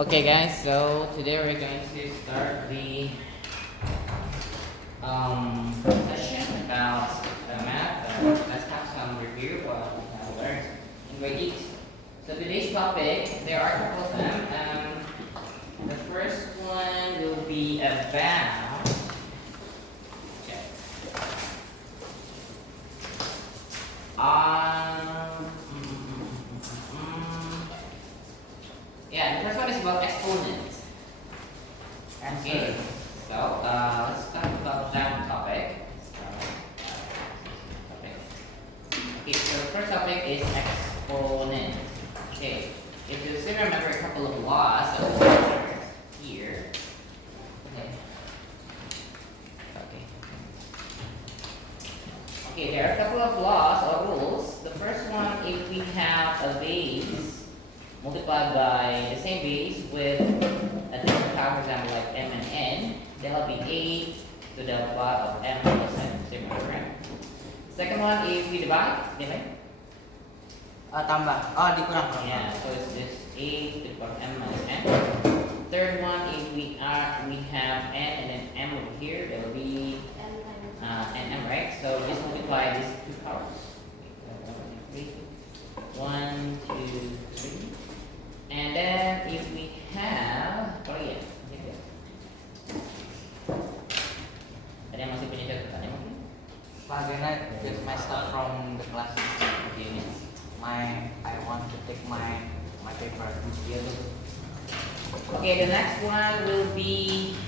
Okay guys, so today we're going to start the session about math. Let's have some review of what we have learned in grade 8. So today's topic, there are a couple of them. The first one will be about okay. Yeah, the first one is about exponents. Okay, so let's talk about that topic. Okay, so the first topic is exponent. Okay, if you still remember a couple of laws that we learned here. Okay. Okay, there are a couple of laws or rules. The first one, if we have a base multiplied by the same base with a different power, for example, like m and n, there will be a to the power of m plus n. Same right? Second one, if we divide, Tambah. Oh, dikurang. yeah, so it's just a to the power of m minus n. Third one, if we have n and then m over here, there will be and m, right? So just multiply these two powers. 1, 2, 3. And then if we have, ada yang masih punya catatannya mungkin? Bagaimana get my stuff from the class? Okay, I want to take my paper. okay, the next one will be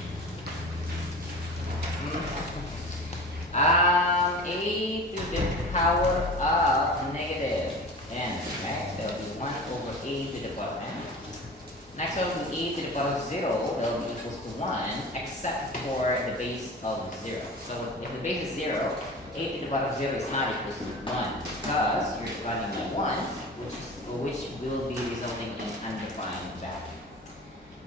a to the power of negative n, right? That will be 1 over a to the power of n. Next one will be a to the power of 0, that will be equals to 1, except for the base of 0. So if the base is 0, a to the power of 0 is not equal to 1, because you're dividing by 1, which will be resulting in undefined value.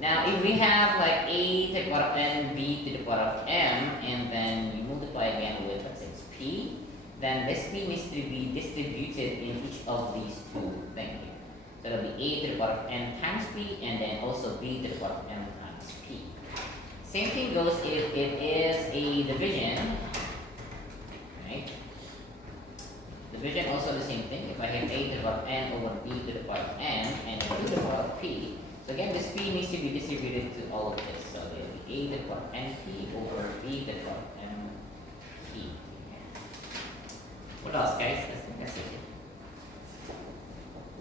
Now, if we have like a to the power of n, b to the power of m, and then we multiply again with, let's say it's p, then this p needs to be distributed in each of these two things. So it'll be a to the power of n times p, and then also b to the power of m times p. Same thing goes if it is a division, right? Division also the same thing. If I have a to the power of n over b to the power of n, and b to the power of p, so again, this p needs to be distributed to all of this. So it will be a to the power of np over b to the power of mp. What else, guys? That's it.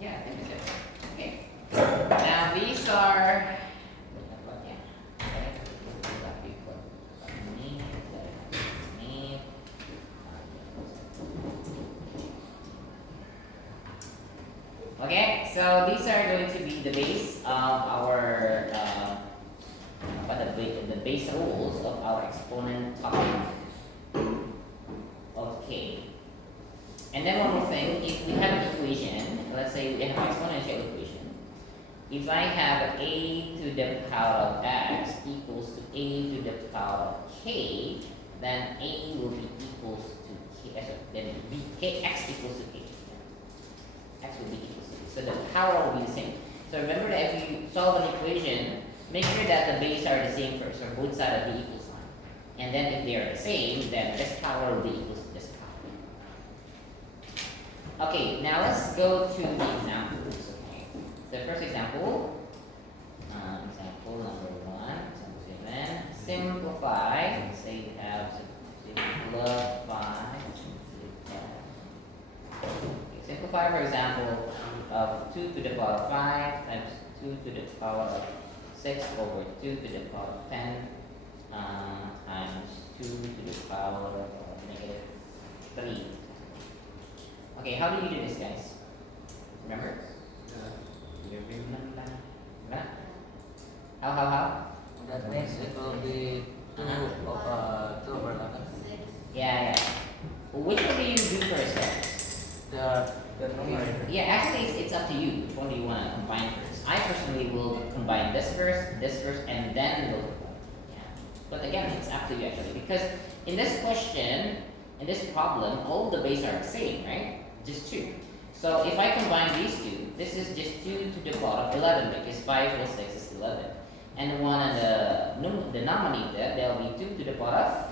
Yeah, I think that's it. Okay. Now these are. Okay, so these are going to be the base of our the base rules of our exponent topic. Okay. And then one more thing, if we have an equation, let's say we have an exponential equation. If I have a to the power of x equals to a to the power of k, then a will be equals to k. Then x equals to k. X will be equals to k. So the power will be the same. So remember that if you solve an equation, make sure that the base are the same first, or both sides of the equal sign. And then if they are the same, then this power will be equals to this power. Okay, now let's go to the examples. Okay. The first example, example number 1, example 7. Simplify. Say you have simplify. Simplify, for example, of 2 to the power of 5 times 2 to the power of 6 over 2 to the power of 10 times 2 to the power of negative 3. Okay, how do you do this, guys? Remember? You remember? Right? How? That means it will be 2 over 11. Yeah. Which one do you do first, guys? The numerator. Yeah, actually, it's up to you. Which one do you want to combine first? I personally will combine this first, and then multiply. Yeah. But again, it's up to you actually, because in this question, in this problem, all the bases are the same, right? Just 2. So if I combine these two, this is just 2 to the power of 11 because 5 plus 6 is 11. And the one on the denominator, there will be 2 to the power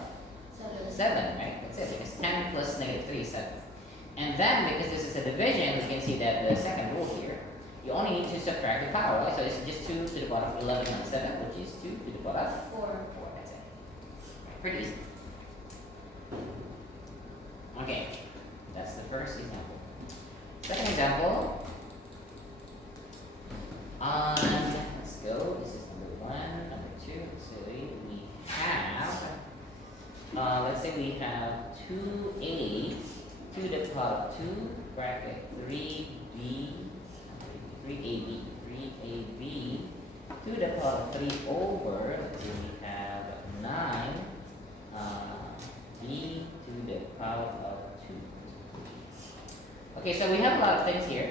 of 7, right? That's it, because 10 plus negative 3 is 7. And then, because this is a division, we can see that the second rule here, you only need to subtract the power, right? So it's just 2 to the power of 11 minus 7, which is 2 to the power of 4. That's it. Pretty easy. Okay, that's the first example. Second example, let's go, this is number 1, number 2, so we have, let's say we have 2a to the power of 2 bracket 3ab to the power of 3 over, let's say we have 9 b to the power of 2. Okay, so we have a lot of things here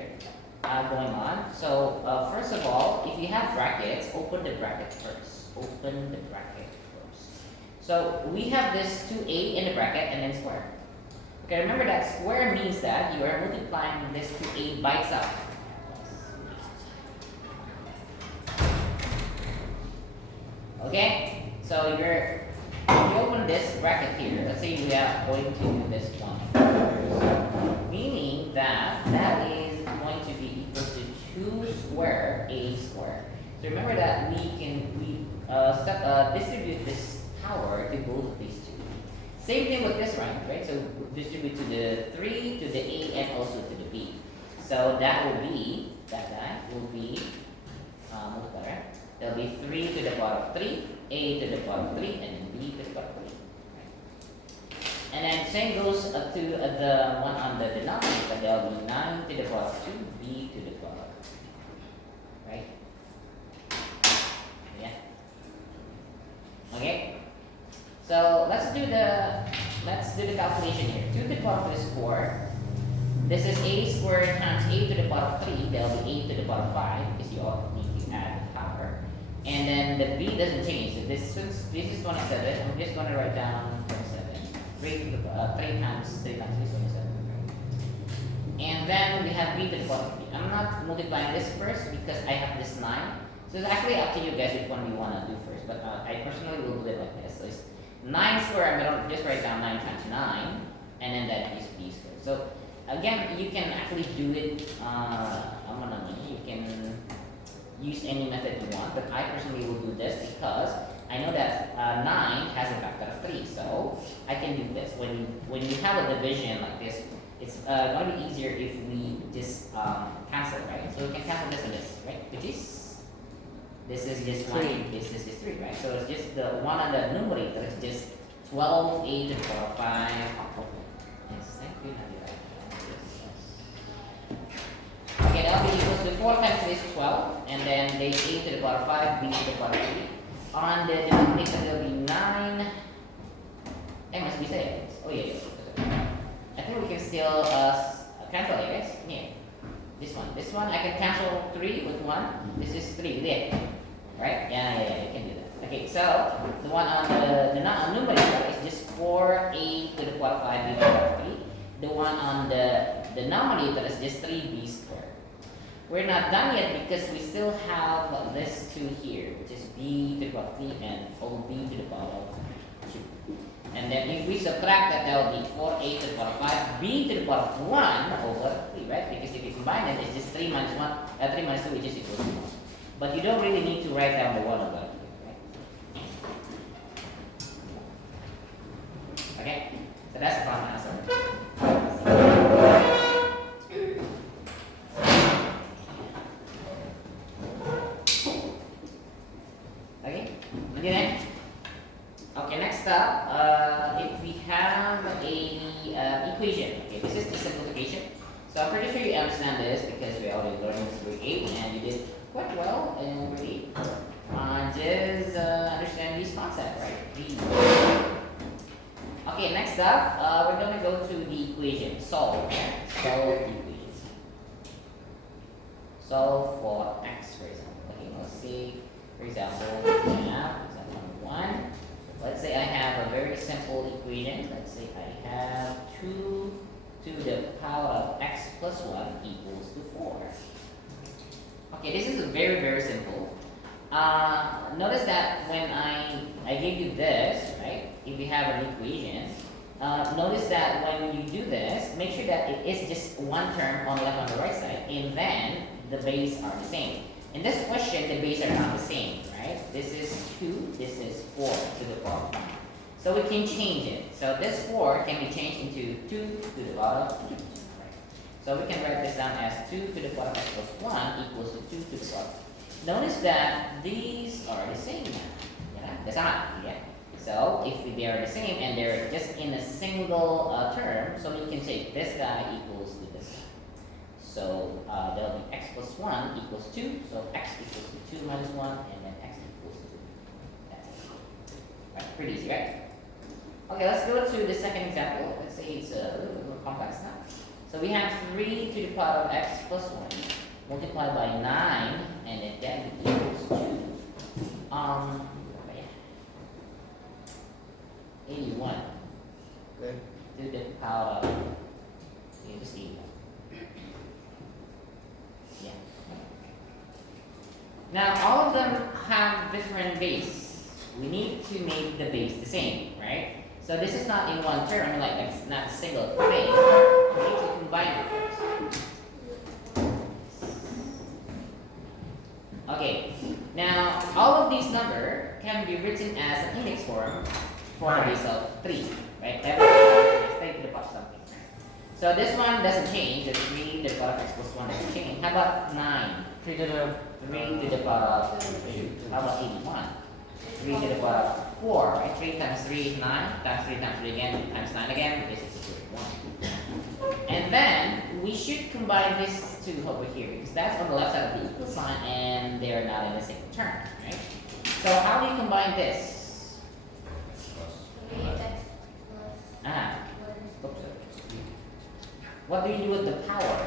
going on. So first of all, if you have brackets, open the bracket first. Open the bracket first. So we have this 2a in the bracket and then square. Okay, remember that square means that you are multiplying this 2a by itself. Okay, so if you open this bracket here, let's say we are going to do this one first, meaning that that is going to be equal to 2 square a square. So remember that we distribute this power to both of these two. Same thing with this one, right? So distribute to the 3, to the a, and also to the b. So that will be, that guy will be, multiplier. There'll be 3 to the power of 3, a to the power of 3, and then b to the power of 3. Right? And then same goes to the one on the denominator. There'll be 9 to the power of 2, b to the power of 3. Right? Yeah. Okay. So let's do the calculation here. 2 to the power of 3 is 4. This is a squared times a to the power of 3. There'll be a to the power of 5 because you all need to add the power. And then the b doesn't change. So since this is 27, I'm just going to write down 27. 3 times 3 times 3 is 27. And then we have b to the power of 3. I'm not multiplying this first because I have this 9. So it's actually up to you guys which one you want to do first. But I personally will do it like this. So it's 9 squared, I'm going to just write down 9 times 9. And then that is b squared. So again, you can actually do it, you can use any method you want, but I personally will do this because I know that 9 has a factor of 3, so I can do this. When you have a division like this, it's going to be easier if we just cancel, right? So we can cancel this and this, right? Which is, this is just 1, this is just 3, right? So it's just the one on the numerator is just 12a to the power of 5. Yes, thank you. Okay, that will be equals to 4 times this 12, and then the a to the power of 5, b to the power of 3. On the denominator, there will be 9. Must be said. Oh, yeah. I think we can still cancel it, guys. Yeah. This one, I can cancel 3 with 1. This is 3, there. Right? Yeah, you can do that. Okay, so the one on the numerator is just 4a to the power of 5, b to the power of 3. The one on the denominator is just 3b squared. We're not done yet because we still have this 2 here, which is b to the power of 3 and all b to the power of 2. And then if we subtract that, that will be 4a to the power of 5, b to the power of 1 over 3, right? Because if you combine them, it's just 3 minus 3 minus 2, which is equal to 1. But you don't really need to write down the 1 over 3, right? Okay? So that's the final answer. Okay, okay, next up, if we have a equation, okay, this is the simplification. So I'm pretty sure you understand this because we already learned this grade 8 and you did quite well in grade 8. Just understand these concepts, right? Okay, next up, we're going to go to the equation. Solve the equation. Solve for x, for example. Okay, let's see. For example, we have example number 1. Let's say I have a very simple equation. Let's say I have 2 to the power of x plus 1 equals to 4. Okay, this is very, very simple. Notice that when I gave you this, right, if you have an equation, notice that when you do this, make sure that it is just one term on the left and on the right side, and then the base are the same. In this question, the base are not the same, right? This is 2, this is 4 to the power of 1. So we can change it. So this 4 can be changed into 2 to the power of 2. Right? So we can write this down as 2 to the power of x plus 1 equals to 2 to the power. Notice that these are the same now. Yeah, that's not, yeah. So if they are the same and they're just in a single term, so we can say this guy equals to this guy. So there'll be x plus 1 equals 2. So x equals to 2 minus 1, and then x equals to 2. That's it. Right, pretty easy, right? Okay, let's go to the second example. Let's say it's a little bit more complex now. So we have 3 to the power of x plus 1 multiplied by 9, and then that equals to 81 Okay. to the power of just 81. Yeah. Now all of them have different base. We need to make the base the same, right? So this is not in one term, like it's not a single thing. We need to combine it first. Okay, now all of these numbers can be written as an index form for a base of 3, right? Everything is 3 to the power of something. So this one doesn't change, the 3 to the power of x plus 1 doesn't change. How about 9? 3 to the 3 to the power of 2. How about 81? 3 to the power of 4, right? 3 times 3 is 9, times 3 times 3 again, times 9 again, this is equal to 1. And then we should combine these two over here, because that's on the left side of the equal sign and they're not in the same term, right? So how do you combine this? What do you do with the power?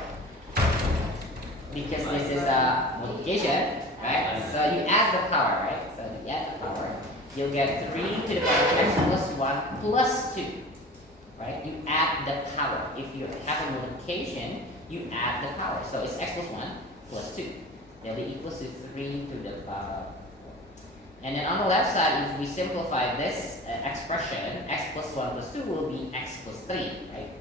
Because this is a multiplication, right? So you add the power, right? So you add the power. You'll get 3 to the power of x plus 1 plus 2, right? You add the power. If you have a multiplication, you add the power. So it's x plus 1 plus 2. That'll be equals to 3 to the power. And then on the left side, if we simplify this expression, x plus 1 plus 2 will be x plus 3, right?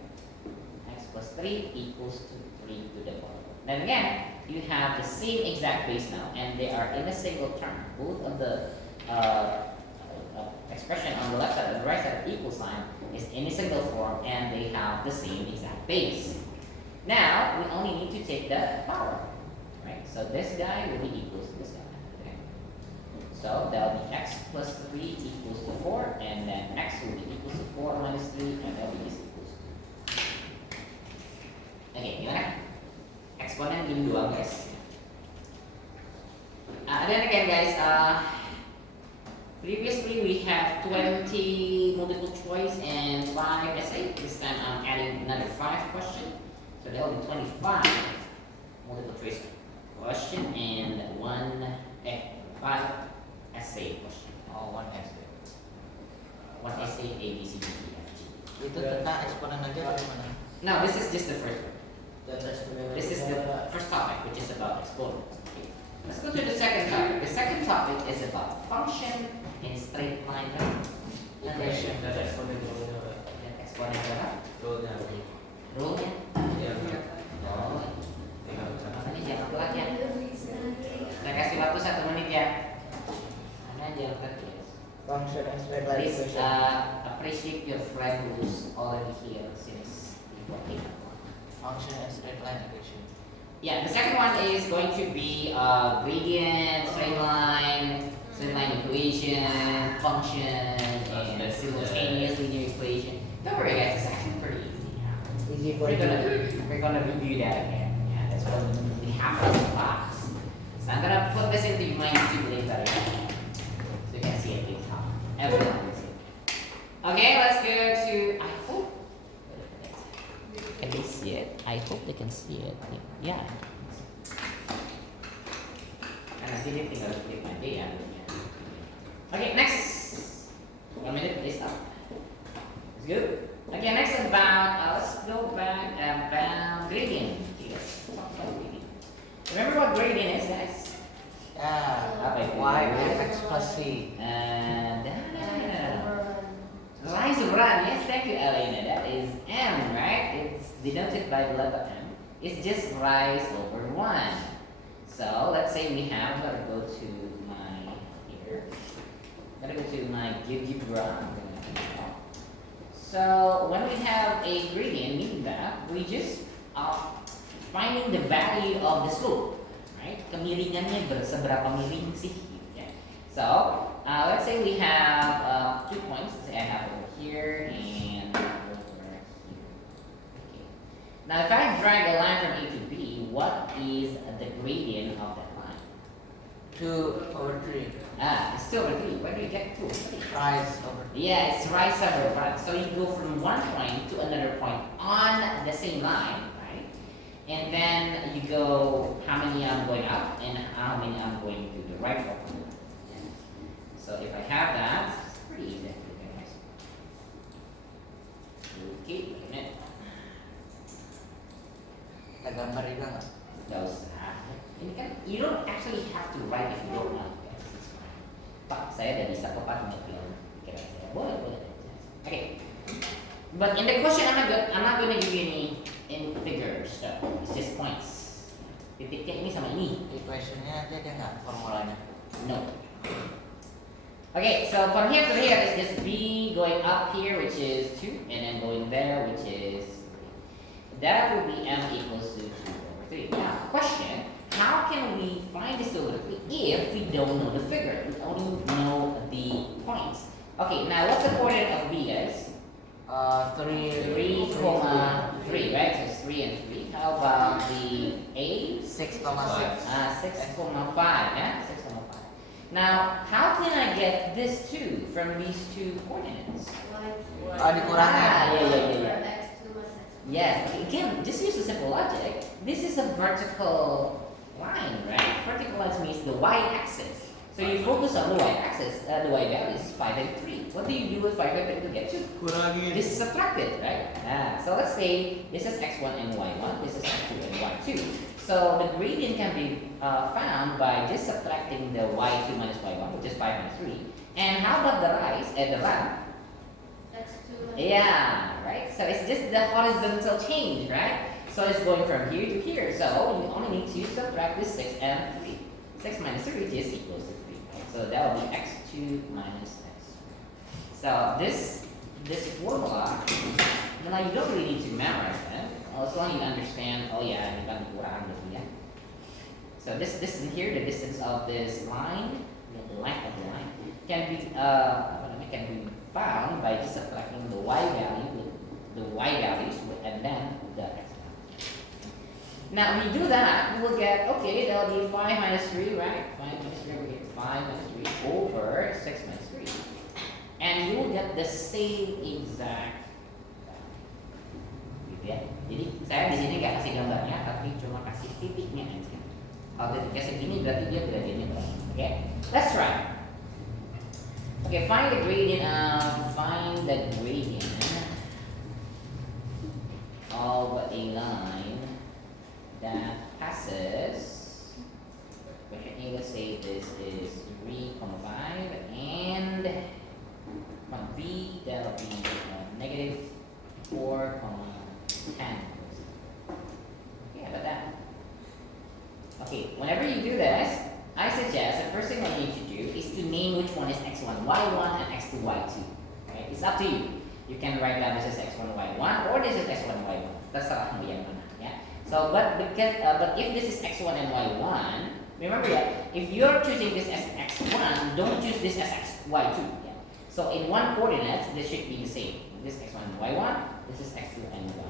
X plus 3 equals to 3 to the power. Then again, you have the same exact base now, and they are in a single term. Both of the expression on the left side and the right side of the equal sign is in a single form, and they have the same exact base. Now, we only need to take the power, right? So this guy will be equals to this guy. Okay? So that will be x plus 3 equals to 4, and then x will be equals to 4 minus 3, and that will be equals to 2. Okay, gimana? Exponent dulu doang, guys. And then again, guys, previously we have 20 multiple choice and 5 essay. This time I'm adding another 5 question. So there will be 25 multiple choice question and 5 essay question. Oh, 1 essay. 1 essay A, B, C, D, E, F, G. Itu tentang eksponen aja atau gimana? No, this is just the first one. This is the first topic, which is about exponents. Okay. Let's go to the second topic. The second topic is about function in straight line. Equation dari eksponen itu. Exponent berapa? Rule-nya. Rule-nya? Iya. Oh. Makanya jangan telat ya. Saya kasih waktu 1 menit ya. Anda jangan telat ya. Function in straight line Please equation. appreciate your friend who's already here since before 8 o'clock. Function in straight line equation. Yeah, the second one is going to be gradient, straight line equation, function, and simultaneous linear equation. Don't worry, guys, it's actually pretty easy. Easy for We're gonna review that again. Yeah, that's what we have as a class. So I'm gonna put this into my YouTube later, yeah? So you can see it later. Everyone will see it. Okay, let's go to. I hope. Can they see it? I hope they can see it. Yeah. Karena sini tinggal klik aja ya. Okay, next. 1 minute, please stop. It's good. Okay, next about. Let's go back Y X plus C. Rise of run, yes, thank you, Elena. That is M, right? It's denoted by the letter M. It's just rise over 1. So let's say we have, gotta go to my here. Gotta go to my GeoGebra. So when we have a gradient, meaning that we just finding the value of the slope, right? Kemiringannya seberapa miring sih? Gitu, ya. So let's say we have 2 points. Let's say I have over here and over here. Okay. Now if I drag a line from A to B, what is the gradient of that line? 2/3. It's 2/3. Where do you get 2? Rise over. Yeah, it's rise over run. So you go from one point to another point on the same line, right? And then you go how many I'm going up and how many I'm going to the right of the line. So if I have that, it's pretty easy. Okay, wait a minute. Ada gambar juga nggak? Gak usah. Ini kan you don't actually have to write if you don't want. Guys. It's fine. Pak, saya udah bisa kok Pak ngetil pikiran saya. Boleh, boleh. Okay. But in the question, I'm not going to give you any in figures stuff. It's just points. Titiknya ini sama ini. Equationnya aja nggak formulanya? No. Okay, so from here to here is just B going up here, which is 2, and then going there, which is 3. That will be M equals to 2/3. Now, question, how can we find this 2/3 if we don't know the figure? We only know the points. Okay, now what's the coordinate of B, guys? 3, 3, right? So it's 3 and 3. How about the A? 6,6. 6,5, yeah? 6,5. Now, how can I get this 2 from these two coordinates? Dikurangi. Yeah. Yes, again, just use the simple logic. This is a vertical line, right? Vertical line means the y-axis. So you focus on the y-axis, the y value is 5 and 3. What do you do with 5 and 3 to get 2? Kurangin. This is subtracted, right? So let's say this is x1 and y1, this is x2 and y2. So the gradient can be found by just subtracting the y2 minus y1, which is 5 and 3. And how about the rise and the run? Yeah, right? So it's just the horizontal change, right? So it's going from here to here. So you only need to subtract this 6 and 3. 6 minus 3 is equals to 3. Right? So that will be x2 minus x. So this formula, now you don't really need to memorize it. As long as you understand, oh yeah, ini kan dikurang gitu ya. So this distance here, the distance of this line, the length of the line, can be found by just subtracting the y value with the y values and then the x value. Now when you do that, we will get, okay, that will be 5 minus 3, right? 5 minus 3 over here, 5 minus 3 over 6 minus 3. And you will get the same exact value. Gitu ya. Jadi saya di sini nggak kasih gambarnya, tapi cuma kasih titiknya aja. Kalau titiknya segini berarti dia gradiennya berapa? Okay, let's try. Okay, find the gradient of a line that passes. Question A, let's say this is 3, 5, and from B that'll be negative 4, 10. Yeah, about that. Okay, whenever you do this, I suggest the first thing what you need to do is to name which one is x1, y1, and x2, y2. Right? It's up to you. You can write down this is x1, y1, or this is x1, y1. Terserah mau yang mana. Yeah. So, but if this is x1 and y1, remember if you're choosing this as x1, don't choose this as y2. Yeah. So in one coordinate, this should be the same. This x1 and y1, this is x2 and y2.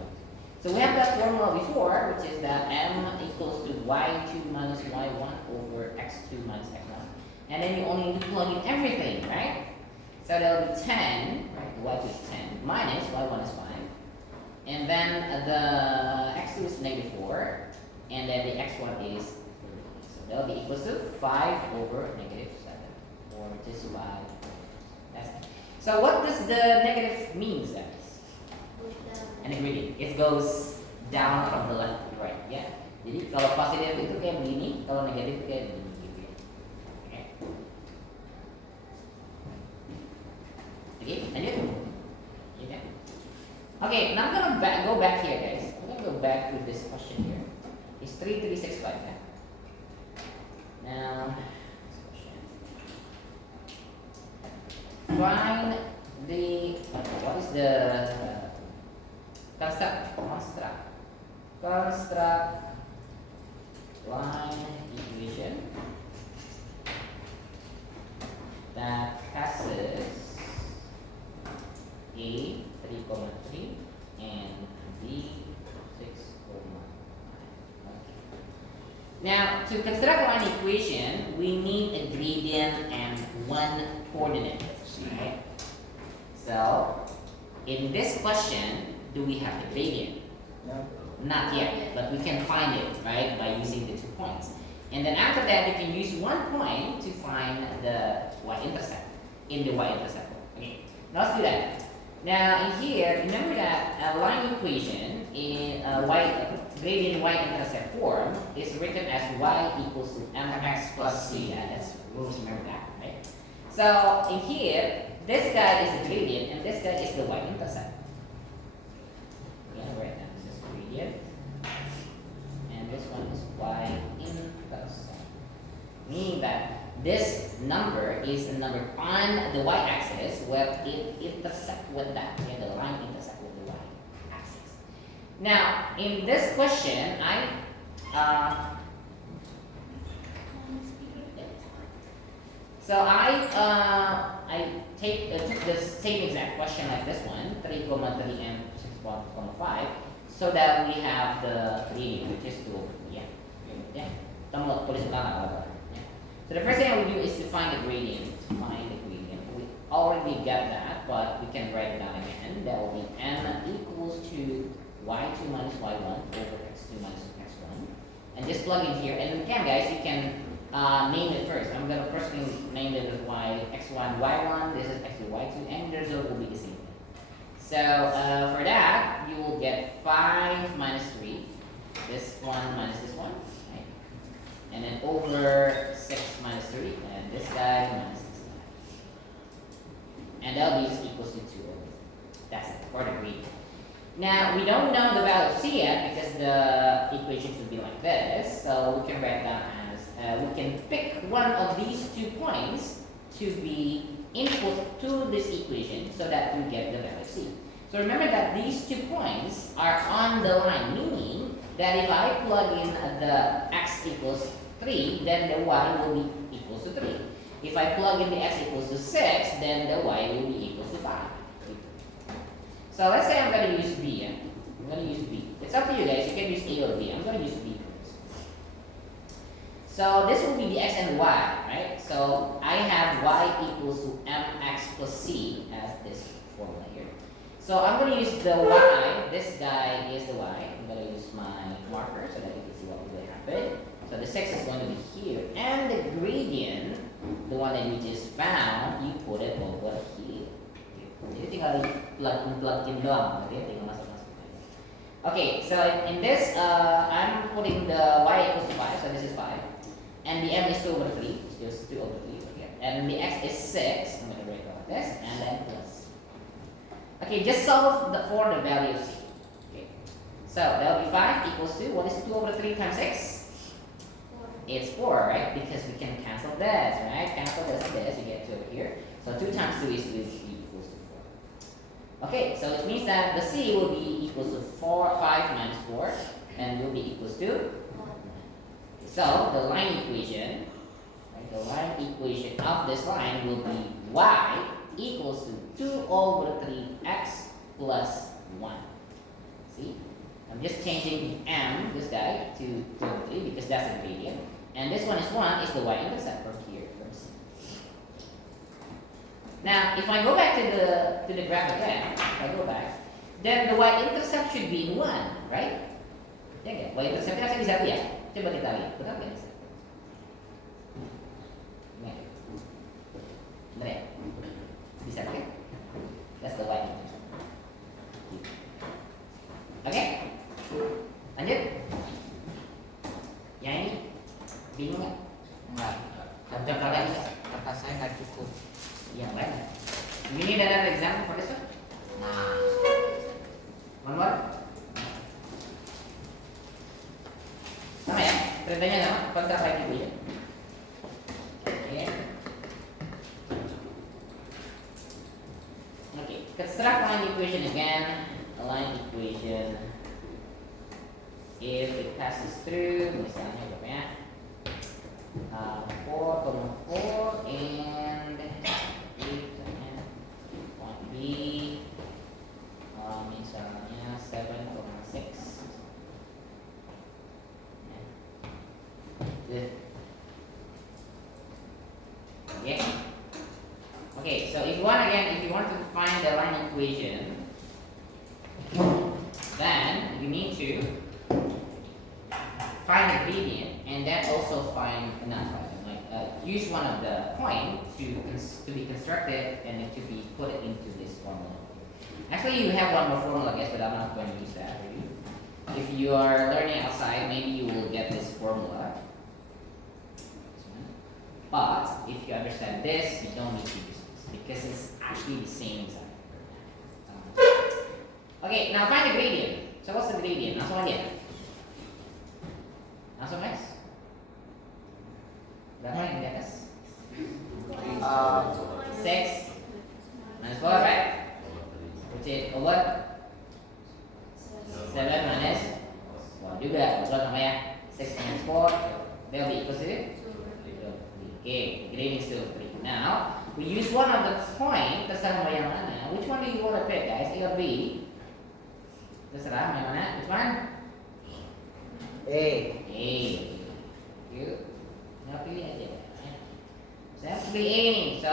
So we have that formula before, which is that m equals to y2 minus y1 over x2 minus x1. And then you only need to plug in everything, right? So that will be 10, right? The y2 is 10, minus y1 is 5. And then the x2 is negative 4, and then the x1 is 3. So that will be equals to 5 over negative 7, or just 5. That's it. So what does the negative mean, guys? And the gradient, it goes down from the left to right, ya. Jadi kalau positif itu kayak begini, kalau negatif itu kayak begini. Gitu ya. Okay. Okay, now I'm gonna go back here, guys. I'm gonna go back to this question here. It's 3365. Yeah? Now, this question. Find the what is the construct line equation that passes A 3,3 and B 6,9. Okay. Now, to construct line equation, we need a gradient and one coordinate. Right? So, in this question, do we have the gradient? No. Not yet, but we can find it, right, by using the 2 points. And then after that, you can use 1 point to find the y-intercept in the y-intercept. Okay, now let's do that. Now, in here, remember that a line equation in gradient y-intercept form is written as y equals to mx plus c. Yeah, that's rules, remember that, right? So, in here, this guy is the gradient and this guy is the y-intercept. Yeah, right now this is gradient. And this one is y-intercept. Meaning that this number is a number on the y-axis where it intersects with that. Yeah, the line intersects with the y-axis. Now, in this question, I took the same exact question like this one, 3,3 and 6,5, so that we have the gradient, which is 2 over 3. Yeah. So the first thing I would do is to find the gradient. We already got that, but we can write it down again. That will be m equals to y2 minus y1 over x2 minus x1. And just plug in here. And again, guys, you can name it first. I'm going to personally name it as x1, y1. This is x2, y2. And the result will be the same. So for that, you will get 5 minus 3. This one minus this one. Right? And then over 6 minus 3. And this guy minus this guy. And that'll be equals to 2 over 3. That's it for the gradient. Now, we don't know the value of c yet because the equation should be like this. So we can write down as, we can pick one of these 2 points to be input to this equation so that we get the value of c. So remember that these 2 points are on the line, meaning that if I plug in the x equals 3, then the y will be equals to 3. If I plug in the x equals to 6, then the y will be equals to 5. So let's say I'm going to use b. Yeah? I'm going to use b. It's up to you guys. You can use a or b. I'm going to use b first. So this will be the x and y, right? So I have y equals to mx plus c as this formula here. So I'm going to use the y. This guy is the y. I'm going to use my marker so that you can see what will happen. So the 6 is going to be here. And the gradient, the one that we just found, you put it over here. Jadi tinggal plug in doang, berarti tinggal masuk-masuk. Okay, so in this, I'm putting the y equals to 5, so this is 5. And the m is 2 over 3, it's just 2 over 3 over here. And the x is 6, I'm going to write it like this, and then plus. Okay, just solve for the value of c. Okay, so that will be 5 equals to, what is 2 over 3 times 6? 4. It's 4, right? Because we can cancel this, right? Cancel this and this, you get 2 over here. So 2 times 2 is equals to 4. Okay, so it means that the c will be equals to 5 minus 4, and will be equals to 1. So the line equation, right, the line equation of this line will be y equals to 2 over 3x plus 1. See? I'm just changing m, this guy, to 2 over 3 because that's a gradient. And this one is 1 is the y-intercept from here, from c. Now, if I go back to the graph again, if I go back, then the y-intercept should be in 1, right? Ya nggak? Y-intercept kan bisa lihat. Coba kita lihat, benar nggak? Benar ya? Bisa kan? That's the y-intercept. Oke? Lanjut? Yang ini? Bingung nggak? Enggak. Contoh lagi. Kata saya nggak cukup. Yang lain? Ini ada example for this one? Nah, construct line equation. Okay. Okay, construct line equation again. A line equation. If it passes through, misalnya berapa ya? 4,4 and 8 point B, misalnya 7,6. Good. Okay. Okay, so if you want to find the line equation, then you need to find the gradient and then also use one of the point to be constructed and then to be put into this formula. Actually, you have one more formula, guys, but I'm not going to use that for you. If you are learning outside, maybe you will get this formula. But if you understand this, you don't need to use this because it's actually the same exact. Okay, now find the gradient. So what's the gradient? Langsung aja. Langsung guys. Berapa yang di atas? 6 minus 4, right? Which is over 7 minus 1 juga. Betul sama ya? 6 minus 4 they'll be equal to. Okay, gradient is still 3. Now, we use one of the point, terserah mau yang mana. Which one do you want to pick, guys? A or B? Terserah mau yang mana? Which one? A. A. Yuk, nggak pilih aja. Saya pilih A nih. So,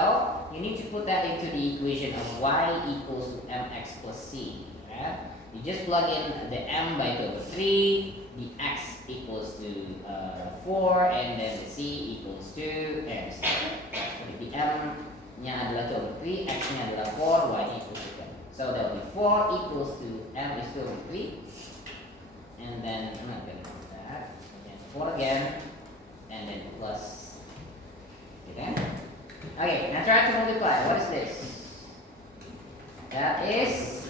you need to put that into the equation of y equals to mx plus c. Right? You just plug in the m by 2 over 3, the x equals to 4, and then the c equals to x. Jadi the m-nya adalah 2 over 3, x-nya adalah 4, y-nya equals to 10. So that will be 4 equals to m is 2 over 3, and then I'm not going to do that. And then 4 again, and then plus. Okay? Okay, now try to multiply. What is this? That is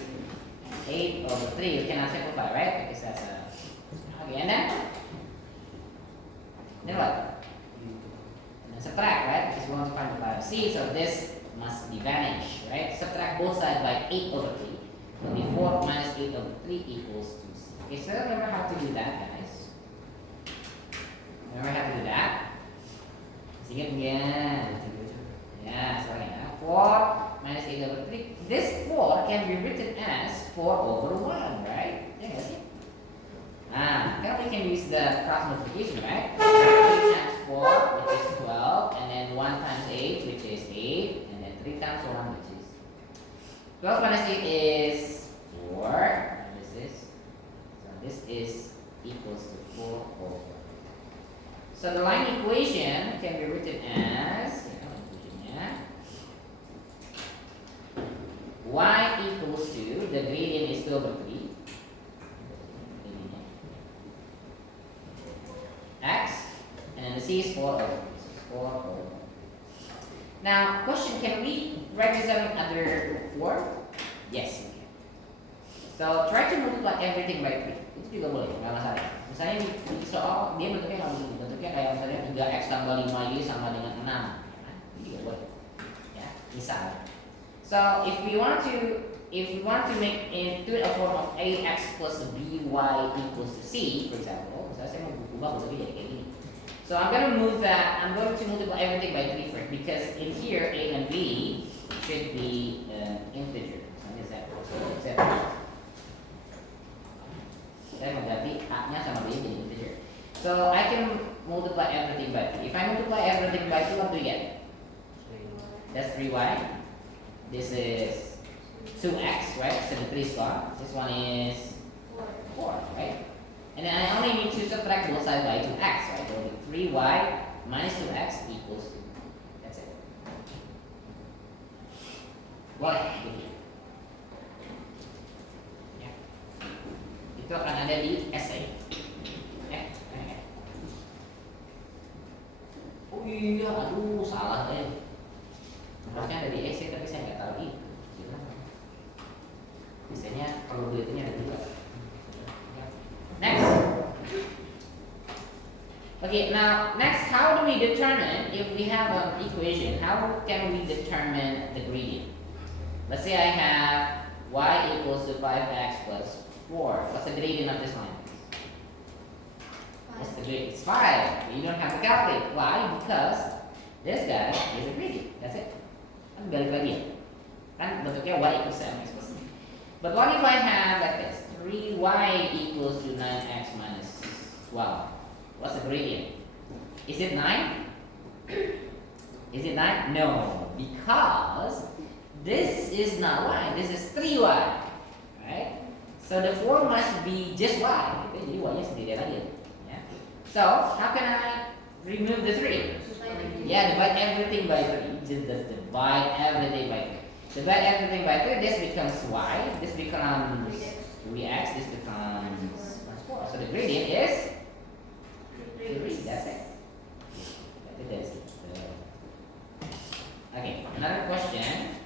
8 over 3. You cannot simplify, right? Because that's a... Okay, and then what? And then subtract, right? Because we want to find the value of c, so this must be vanished, right? Subtract both sides by 8 over 3. So the 4 minus 8 over 3 equals to c. Okay, so remember how to do that, guys. Remember how to do that? Ingat again. Yeah, sorry. 4 minus 8 over 3. This 4 can be written as 4 over 1, right? Yeah, see? Now we can use the cross multiplication, right? 3 times 4, which is 12, and then 1 times 8, which is 8, and then 3 times 1, which is 12 minus 8 is 4. What is this? So this is equals to 4 over. So the line equation can be written as y equals to, the gradient is 2 over 3, x, and then the c is 4 over 3. So 4 over. Now, question, can we write this out in other form? Yes, we can. So try to multiply everything by 3. Itu juga boleh, nggak masalah. Misalnya di soal dia bentuknya nggak begini, bentuknya kayak misalnya 3x tambah 5y sama dengan 6. Ini juga boleh. Ya, misal. So if we want to make into a form of ax plus by equals to c, for example, misalnya saya mau ubah bentuknya jadi kayak gini. So I'm going to multiply everything by 3 first, because in here a and b should be integer. Misalnya z. Saya mengganti a-nya sama b jadi integer. So I can multiply everything by 3. If I multiply everything by 2, what do you get? That's 3y. This is 2x, right? So the 3 is gone. This one is 4, right? And then I only need to subtract both sides by 2x, right? So the 3y minus 2x equals 2. That's it. Boleh, begini. Ya. Itu akan ada di essay. Ya, oh iya, aduh, salah deh. Harusnya ada di essay, tapi saya nggak tahu ini. Biasanya probability-nya ada juga. Next. Okay, now next, how do we determine if we have an equation? How can we determine the gradient? Let's say I have y equals to 5x plus 4. What's the gradient of this line? What's the gradient? It's 5. You don't have to calculate. Why? Because this guy is a gradient. That's it. Kan balik lagi ya. Kan bentuknya y equals to mx plus 3. But what if I have like this? 3y equals to 9x minus 12. What's the gradient? Is it 9? Is it 9? No, because this is not y, this is 3y, right? So the 4 must be just y. Jadi y-nya sendiri aja. Yeah. So how can I remove the 3? Yeah, divide everything by 3. Just divide everything by 3. Divide everything by 3. This becomes y. This becomes 3x. This becomes 4. So the gradient is 3. That's it. That's it. Okay, another question.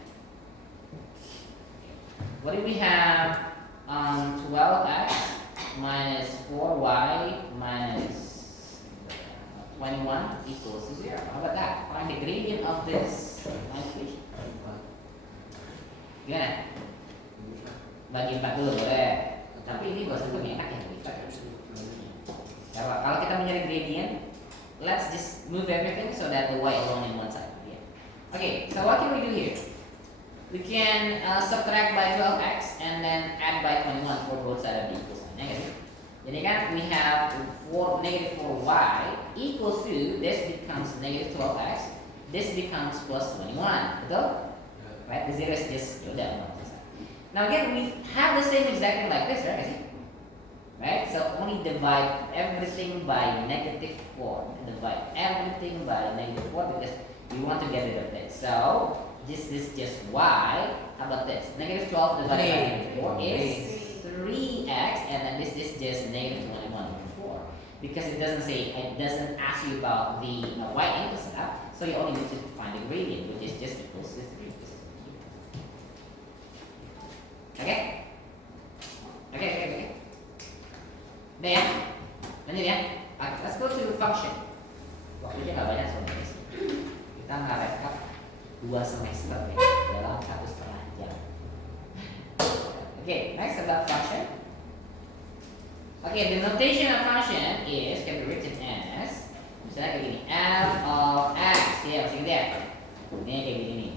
What do we have? 12x minus 4y minus 21 equals to 0. How about that? Find the gradient of this equation. Gimana? Bagi 4 dulu boleh. Tapi ini gak usah pakai enak ya. Kalau kita mencari gradient, let's just move everything so that the y alone in one side. Yeah. Okay, so what can we do here? We can subtract by 12x and then add by 21 for both sides of the equal sign. Okay. Jadi kan we have negative 4y equals to, this becomes negative 12x, this becomes plus 21. Betul? Right? The 0 is just yaudah. Now again, we have the same exact thing like this, right? Right? So only divide everything by negative 4. Divide everything by negative 4 because we want to get rid of this. So this is just y. How about this? Negative 12 divided by negative 4 is 3x, and then this is just negative 21 over 4. Because it doesn't say, it doesn't ask you about the y intercept, so you only need to find the gradient, which is just equals to 3. Okay? Okay. Udah ya? Lanjut ya? Okay, let's go to function. Waktunya nggak banyak soalnya. Kita nggak rekap 2 semester ya, dalam 1,5 jam. Okay, next about function. Okay, the notation of function is can be written as misalnya kayak gini, f of x. Ya, masih gitu ya? Ini kayak gini nih.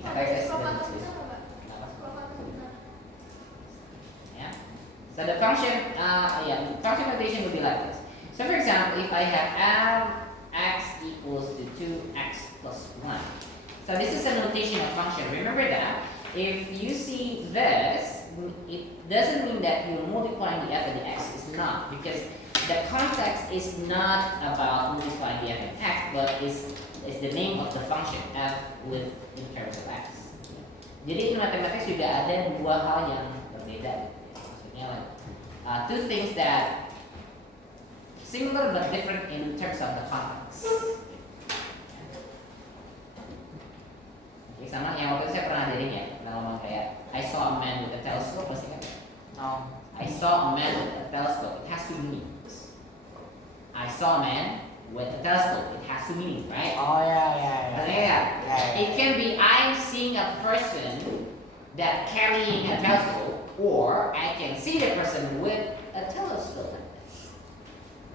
So the function, function notation would be like this. So for example, if I have f x equals to 2x plus 1. So this is a notation of function. Remember that if you see this, it doesn't mean that you're multiplying the f and the x. It's not, because the context is not about multiplying the f and x, but is the name of the function f with in terms of x. Jadi in mathematics juga ada dua hal yang berbeda. Two things that similar but different in terms of the context. Okay, sama yang waktu itu saya pernah ajarin ya, ngomong kayak I saw a man with a telescope, pasti kan? No. I saw a man with a telescope. It has two meanings. I saw a man with a telescope. It has two meanings, right? Oh yeah. It can be I'm seeing a person that carrying a telescope. Or I can see the person with a telescope,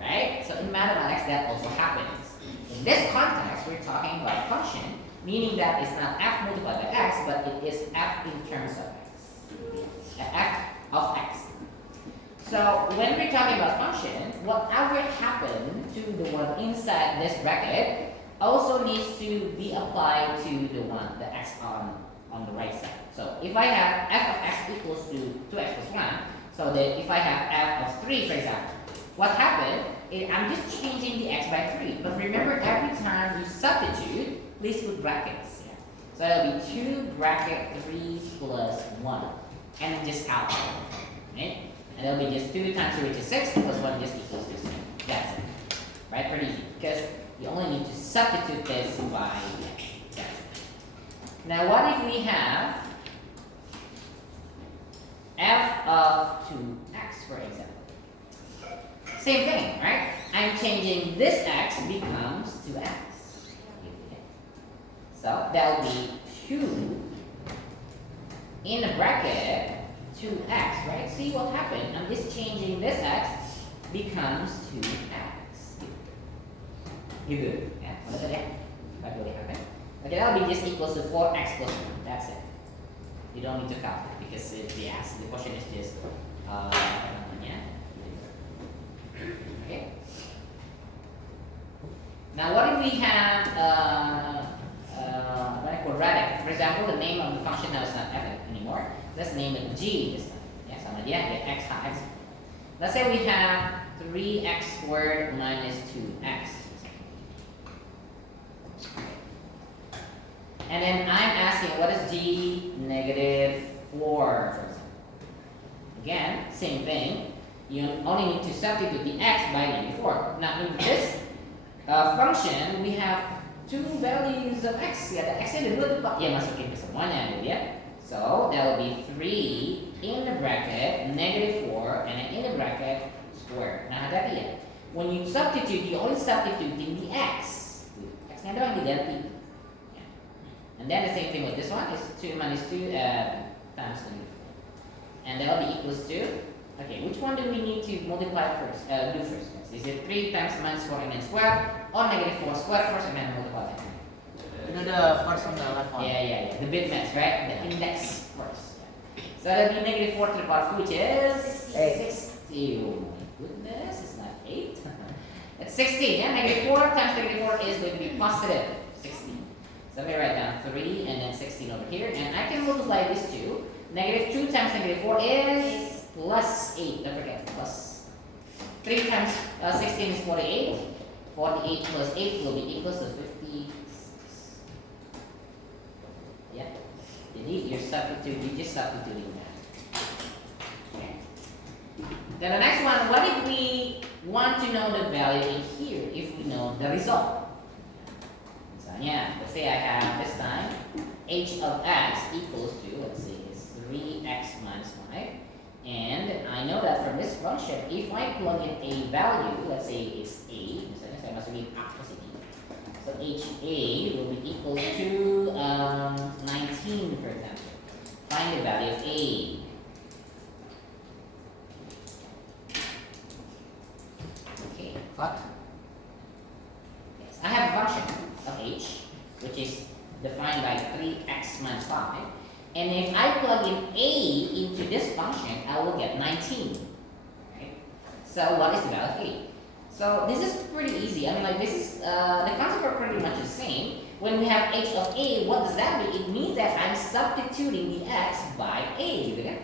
right? So in mathematics that also happens. In this context, we're talking about function, meaning that it's not f multiplied by x, but it is f in terms of x. F of x. So when we're talking about function, whatever happened to the one inside this bracket also needs to be applied to the one, the x on the right side. So if I have f of x equals to 2x plus 1, so that if I have f of 3, for example, what happened is I'm just changing the x by 3. But remember, every time you substitute, please put brackets. Yeah. So it'll be 2 bracket 3 plus 1. And just out. Right? And it'll be just 2 times 2, which is 6, plus 1 just equals to 6. That's it. Right? Pretty easy. Because you only need to substitute this by x. That's it. Now what if we have f of 2x, for example? Same thing, right? I'm changing this x becomes 2x. So that will be 2 in the bracket 2x, right? See what happened? I'm just changing this x becomes 2x. You good? Yeah, what is it? What will happen? Okay, that will be just equals to 4x plus 1. That's it. You don't need to calculate because the question is just okay. Now, what if we have quadratic? For example, the name of the function now is not f anymore. Let's name it g this time. Yeah, sama dia get x times. Let's say we have 3x squared minus 2x. And then I'm asking what is g negative 4, for example. Again, same thing. You only need to substitute the x by negative 4. Now in this function, we have two values of x. Ya, ada x-nya dulu depan. Ya, masukin ke semuanya gitu ya. So, that will be 3 in the bracket, negative 4, and then in the bracket, square. Nah, hati-hati ya. When you substitute, you only substitute in the x. X-nya doang diganti. And then the same thing with this one is 2 minus 2 times negative 4. And that will be equals to, okay, which one do we need to multiply first, do first? Is it 3 times minus 4 and then square, or negative 4 square first and then multiply that? You know the first on the left one? Yeah. The bit mass, right? The index first. Yeah. So that will be negative 4 to the power of which is 60. Oh my goodness, it's not 8. It's 16, yeah? Negative 4 times negative 4 is going to be positive 16. So let me write down 3 and then 16 over here. And I can multiply these two. Negative 2 times negative 4 is plus 8. Don't forget, plus 3 times 16 is 48. 48 plus 8 will be equals to 56. Yeah. You're just substituting that. Okay. Then the next one, what if we want to know the value in here if we know the result? Yeah, let's say I have this time h of x equals to, let's say it's 3x minus 5. And I know that from this function, if I plug in a value, let's say it's a, misalnya saya masukin a ke sini. So ha will be equal to 19, for example. Find the value of a. Okay, what? Yes, I have a function of h, which is defined by 3x minus 5. And if I plug in a into this function, I will get 19. Right? So what is the value of a? So this is pretty easy. I mean, like this is the concepts are pretty much the same. When we have h of a, what does that mean? It means that I'm substituting the x by a,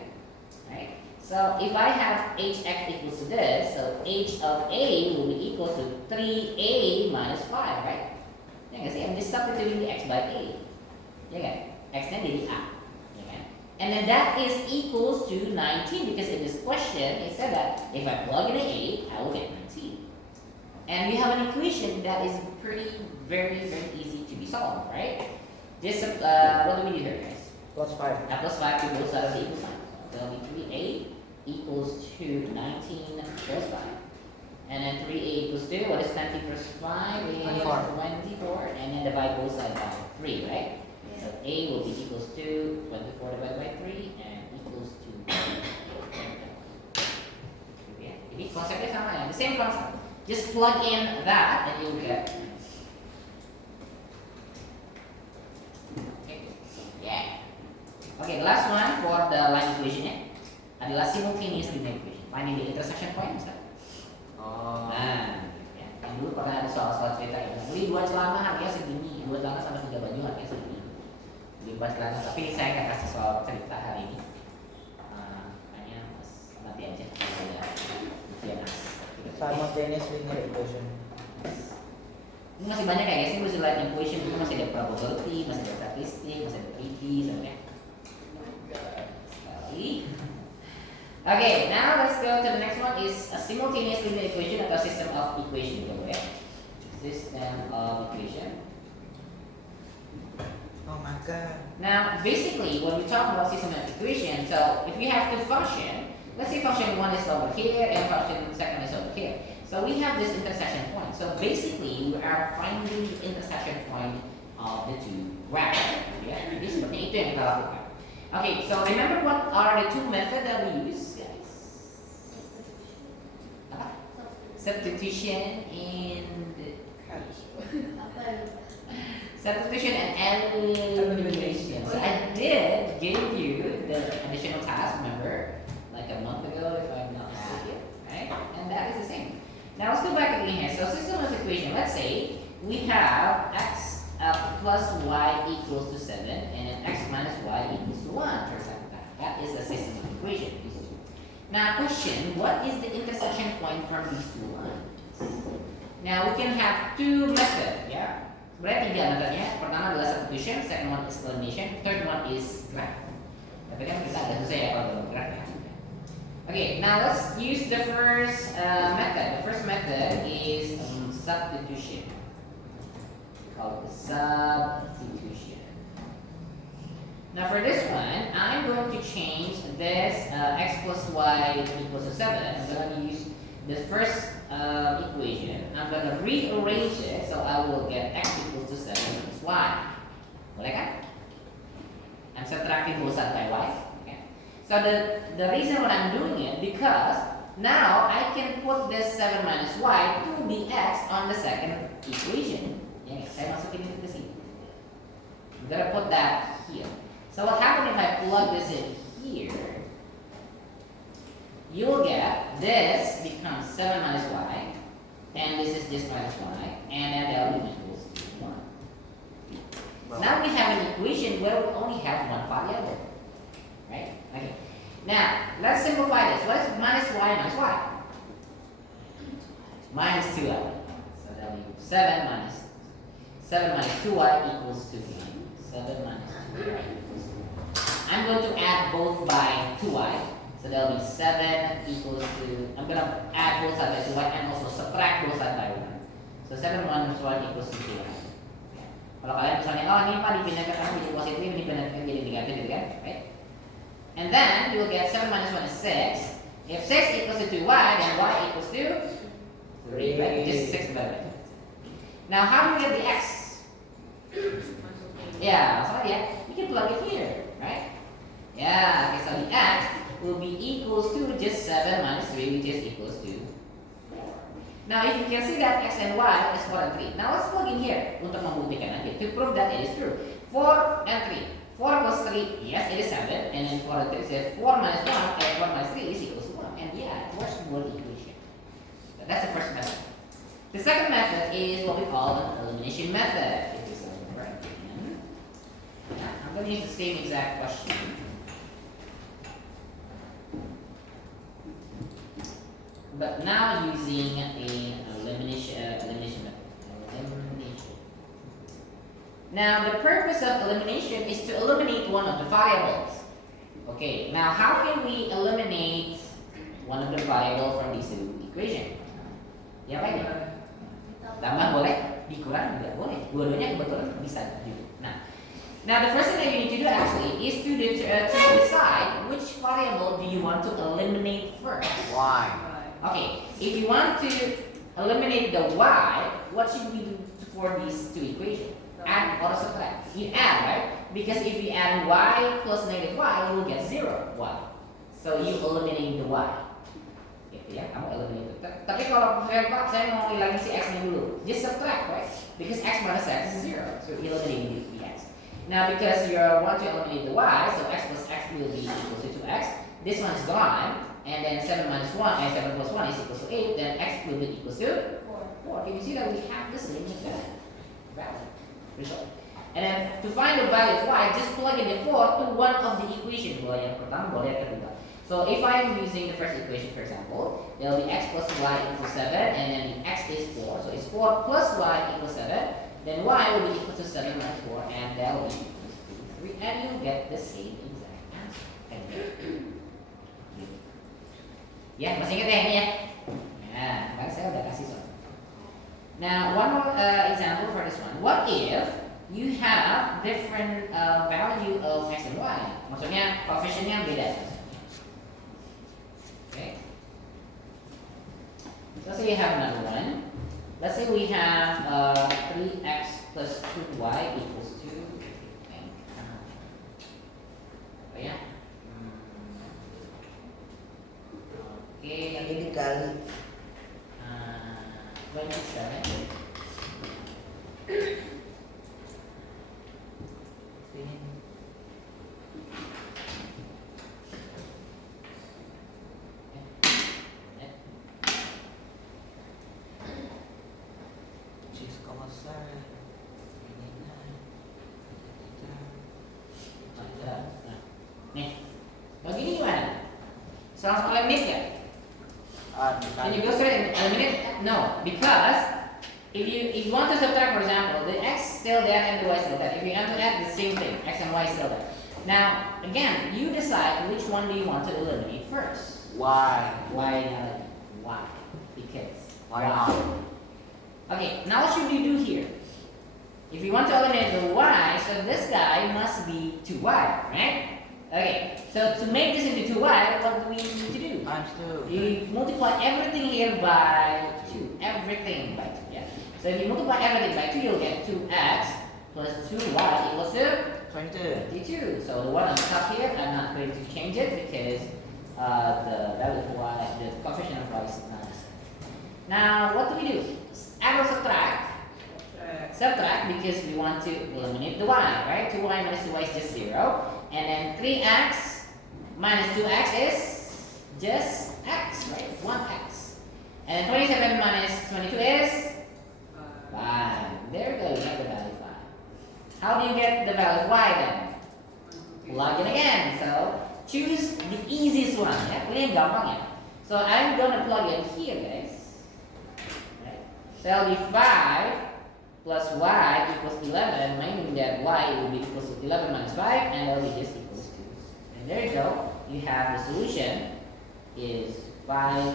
right? So if I have hx equals to this, so h of a will be equal to 3a minus 5, right? Ya nggak sih? I'm just substituting the x by a. Ya kan? X-nya jadi a. Ya kan? And then that is equals to 19 because in this question it said that if I plug in an a, I will get 19. And we have an equation that is very easy to be solved, right? Just what do we do here, guys? Plus 5. Plus 5 to both sides of the equal sign. So that will be 3a equals to 19 plus 5. And then 3a equals to, what is 19 plus 5? Is 24. And then divide both sides by 3, right? So a will be equals to 24 divided by 3 and equals to Ini konsepnya sama ya, the same concept. Just plug in that and you'll get. Okay, yeah. Okay, the last one for the line equation adalah simultaneous linear equation. Finding the intersection point, Ustaz. Nah, ya. Yang dulu pernah ada soal-soal cerita ya. Beli 2 celana harganya segini, 2 celana sama 3 baju harganya segini. Beli 4 celana, tapi saya akan kasih soal cerita hari ini. Hanya nanti aja saya ujian Simultaneous linear equation. Ini masih banyak ya guys, ini masih linear equation, itu masih ada probability, masih ada statistik, masih ada 3D sebenarnya. Sekali. Okay, now let's go to the next one is a simultaneous linear equation atau system of equation gitu ya. System of equation. Oh my god. Now, basically, when we talk about system of equation, so if you have two function, let's say function 1 is over here and function second is over here. So we have this intersection point. So basically, we are finding the intersection point of the two graphs. Ya, jadi seperti itu yang kita lakukan. Okay, so remember what are the two methods that we use, guys? Apa? Substitution and substitution and elimination. So I did give you the additional task, remember, like a month ago, if I'm not mistaken, right? And that is the same. Now let's go back again here. So system of equation. Let's say we have x plus y equals to 7, and then x minus y equals to 1, for example. That is the system of equation. Now question, what is the intersection point from these two lines? Now we can have two methods, ya. Sebenarnya tiga metodenya. Pertama adalah substitution, second one is elimination, third one is graph. Tapi kan kita agak susah ya kalau dalam graph ya. Okay, now let's use the first method. The first method is substitution. We call it substitution. Now for this one, I'm going to change this x plus y equals to 7. I'm going to use the first equation. I'm going to rearrange it, so I will get x equals to 7 minus y. Boleh kan? I'm subtracting both sides by y. So the reason what I'm doing it, because now I can put this 7 minus y to the x on the second equation. Yeah, saya masukin itu ke sini. I'm gonna put that here. So what happens if I plug this in here? You'll get this becomes 7 minus y, and this is just minus y, and then that will equals to 1. Now we have an equation where we only have one variable. Right? Okay. Now, let's simplify this. What is minus y minus y? Minus 2y. So that will be 7 minus 2y equals to 1. 7 minus 2y equals to 1. I'm going to add both by 2y. So that will be 7 equals to, I'm going to add both sides by 2y and also subtract both sides by 1. So 7 minus 1 equals to 2y. Kalau kalian misalnya, oh ini Pak dipindahkan kamu jadi positif, ini dipindahkan jadi negatif gitu kan, right? And then you will get 7 minus 1 is 6. If 6 equals to 2y, then y equals to 3, right? Just 6 divided by 2. Now how do we get the x? Yeah, so yeah, you can plug it here, right? Yeah, okay, so the x will be equals to just 7 minus 3, which is equals to 4. Now if you can see that x and y is 4 and 3. Now let's plug in here untuk membuktikan nanti, to prove that it is true. 4 and 3. 4 plus 3, yes, it is 7, and then 4 and 3 says 4 minus 1, and 4 minus 3 is equals to 1. And yeah, it works with the equation. So that's the first method. The second method is what we call an elimination method. If you remember again. I'm going to use the same exact question. But now using an elimination method. Now, the purpose of elimination is to eliminate one of the variables. Okay, now how can we eliminate one of the variable from this equation? Ya apa ini? Tambah boleh, dikurang juga boleh. Dua-duanya kebetulan bisa juga. Now the first thing that you need to do actually is to decide which variable do you want to eliminate first. Why? Okay, if you want to eliminate the y, what should we do for these two equations? Add or subtract? You add, right? Because if you add y plus negative y, you will get 0 y. So you eliminate the y. Gitu ya, kamu eliminate it. Tapi kalau Pak, saya mau hilangin si x-nya dulu, just subtract, right? Because x minus x is 0, so you eliminate the x. Now because you want to eliminate the y, so x plus x will be equal to 2x. This one is gone, and then 7 minus 1 and 7 plus 1 is equal to 8. Then x will be equal to 4. Can you see that we have the same value? Result. And then to find the value of y, just plug in the 4 to one of the equation. Boleh yang pertama, boleh yang kedua. So if I'm using the first equation, for example, there will be x plus y equals 7, and then the x is 4. So it's 4 plus y equals 7. Then y will be equal to 7 minus 4, and that will be equals to 3. And you'll get the same exact answer. Ya, masih ingat ya ini ya? Nah, kan saya udah kasih soal. Now, one more example for this one. What if you have different value of x and y? Maksudnya coefficientnya beda. Okay. So let's say you have another one. Let's say we have 3x plus 2y equals to, I think, oh yeah. Okay. Yang ini dikali 27. Nih, begini gimana? Langsung eliminate ya? Can you go straight and eliminate? No, because if you want to subtract, for example, the x still there and the y still there. If you want to add, the same thing, x and y still there. Now, again, you decide which one do you want to eliminate first. Why? Why not? Why? Because. Why not? Okay, now what should you do here? If you want to eliminate the y, so this guy must be 2y, right? Okay, so to make this into 2y, what do we need to do? Times 2. You multiply everything here by 2. Everything by 2, yeah? So if you multiply everything by 2, you'll get 2x plus 2y equals to 22. 22. So the one on top here, I'm not going to change it because the value of y, the coefficient of y is not the same. Now, what do we do? Add or subtract? Subtract because we want to eliminate the y, right? 2y minus 2y is just 0. And then 3x minus 2x is just x, right? 1x. And then 27 minus 22 is 5. There we go, you have the value of 5. How do you get the value of y then? Plug in again. So choose the easiest one. Yeah? Ini yang gampang ya. So I'm gonna plug in here, guys. Right? So that'll be 5 plus y equals 11, meaning that y will be equals to 11 minus 5, and that'll be just equals to. And there you go. You have the solution is 5,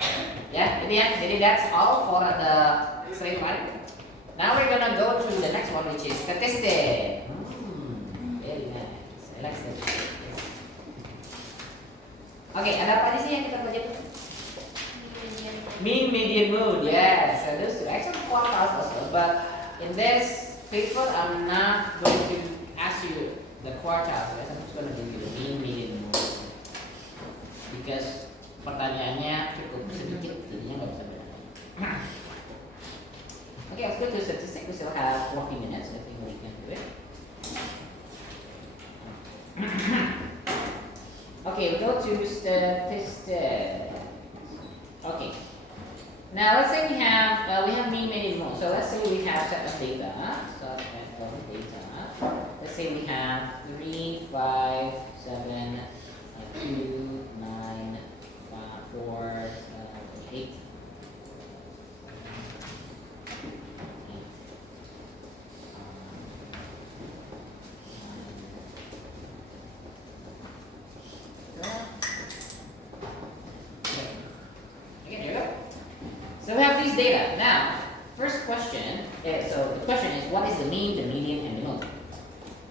6. Yeah, jadi that's all for the straight line. Now we're gonna go to the next one, which is statistic. Very nice. I like statistics. Okay, ada apa aja sih yang kita pelajari? Mean, median, mode, yes. So those two actually quartiles also, but in this paper I'm not going to ask you the quartiles, guys. I'm just going to give you the mean, median, mode. Because pertanyaannya cukup sedikit, jadinya nggak bisa beda. Okay, let's go to statistics. We still have 40 minutes. I think we can do it. Okay, we go to statistics. Okay. Now let's say we have mean, median, mode. So let's say we have set of data. So data. Let's say we have 3, 5, 7, 2, 9, 4, 8. So we have these data. Now, first question is, so the question is, what is the mean, the median, and the mode?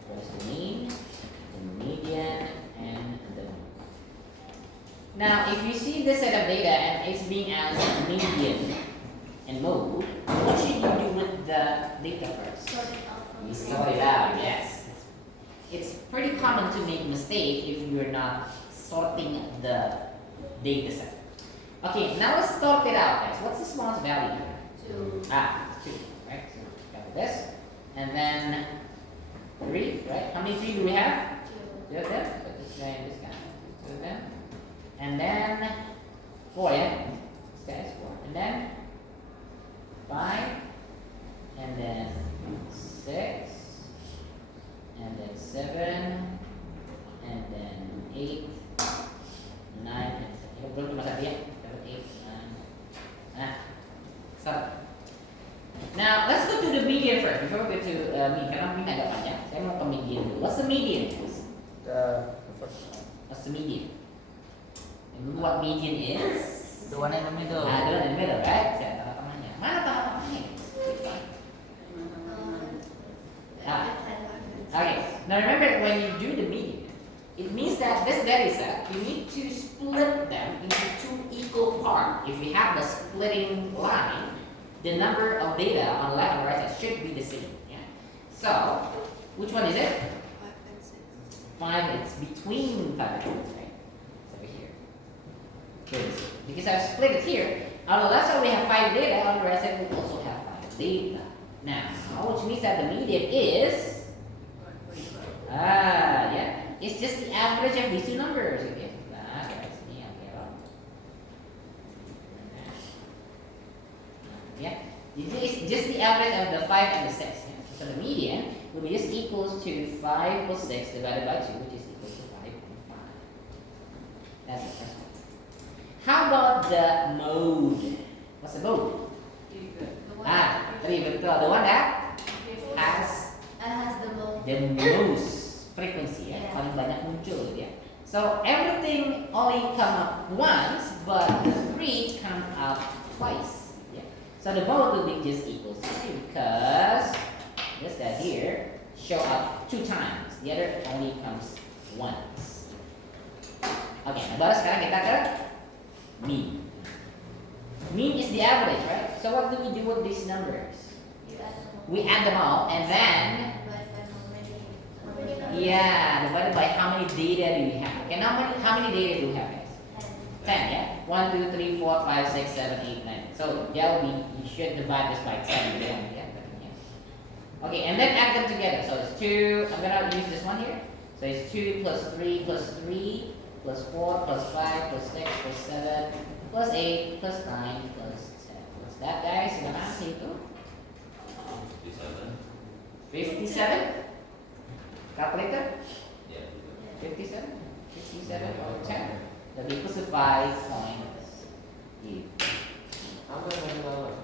What is the mean, the median, and the mode? Now, if you see this set of data and it's being asked median and mode, what should you do with the data first? You sort it out, yes. It's pretty common to make mistake if you're not sorting the data set. Okay, now let's sort it out, guys. What's the smallest value here? 2. 2, right? So got this. And then 3, right? How many 3 do we have? 2 of them. So this guy and this guy. 2 of them. And then 4, yeah? This guy is 4. And then 5. And then 6. And then 7. And then 8. 9. And 7. Belum cuma satu ya? Now let's go to the median first before we go to mean. Karena mean agak panjang. Saya mau ke median dulu. What's the median? The first one. What's the median? And what median is? The one in the middle. Ah, the one in the middle, right? Saya tengah-tengahnya. Mana tengah-tengahnya? Okay. Now remember when you do the median, It means that this data set, you need to split them into two equal parts. If you have the splitting line, the number of data on the left and right side should be the same. Yeah. So, which one is it? 5 and 6. 5, it's between 5 and 6, right? It's over here. Here it is. Because I've split it here. On the left side we have 5 data, on the right side we also have 5 data. Now, which means that the median is yeah. It's just the average of these two numbers. Okay. That's right. Yeah. It's just the average of the 5 and the 6. Yeah? So the median will be just equals to 5 plus 6 divided by 2, which is equal to 5 and 5. That's the first one. How about the mode? What's the mode? Betul. The one that has the most frequency, ya, paling banyak muncul, ya. So everything only come up once, but the 3 come up twice. Yeah. So the mode will be just equals to 3 because this that here show up 2 times. The other only comes once. Okay, nah baru sekarang kita ke mean. Mean is the average, right? So what do we do with these numbers? We add them all and then divided by how many data do we have? Okay, how many data do we have? 10, yeah? 1, 2, 3, 4, 5, 6, 7, 8, 9. So that will be, you should divide this by 7. Yeah? Okay, and then add them together. So it's 2, I'm gonna use this one here. So it's 2 plus 3 plus 3 plus 4 plus 5 plus 6 plus 7 plus 8 plus 9 plus 10. What's that, guys? In the math itu? 57? Calculator? 57? 57 over 10? That equals to 5.8. Apa yang mau tahu?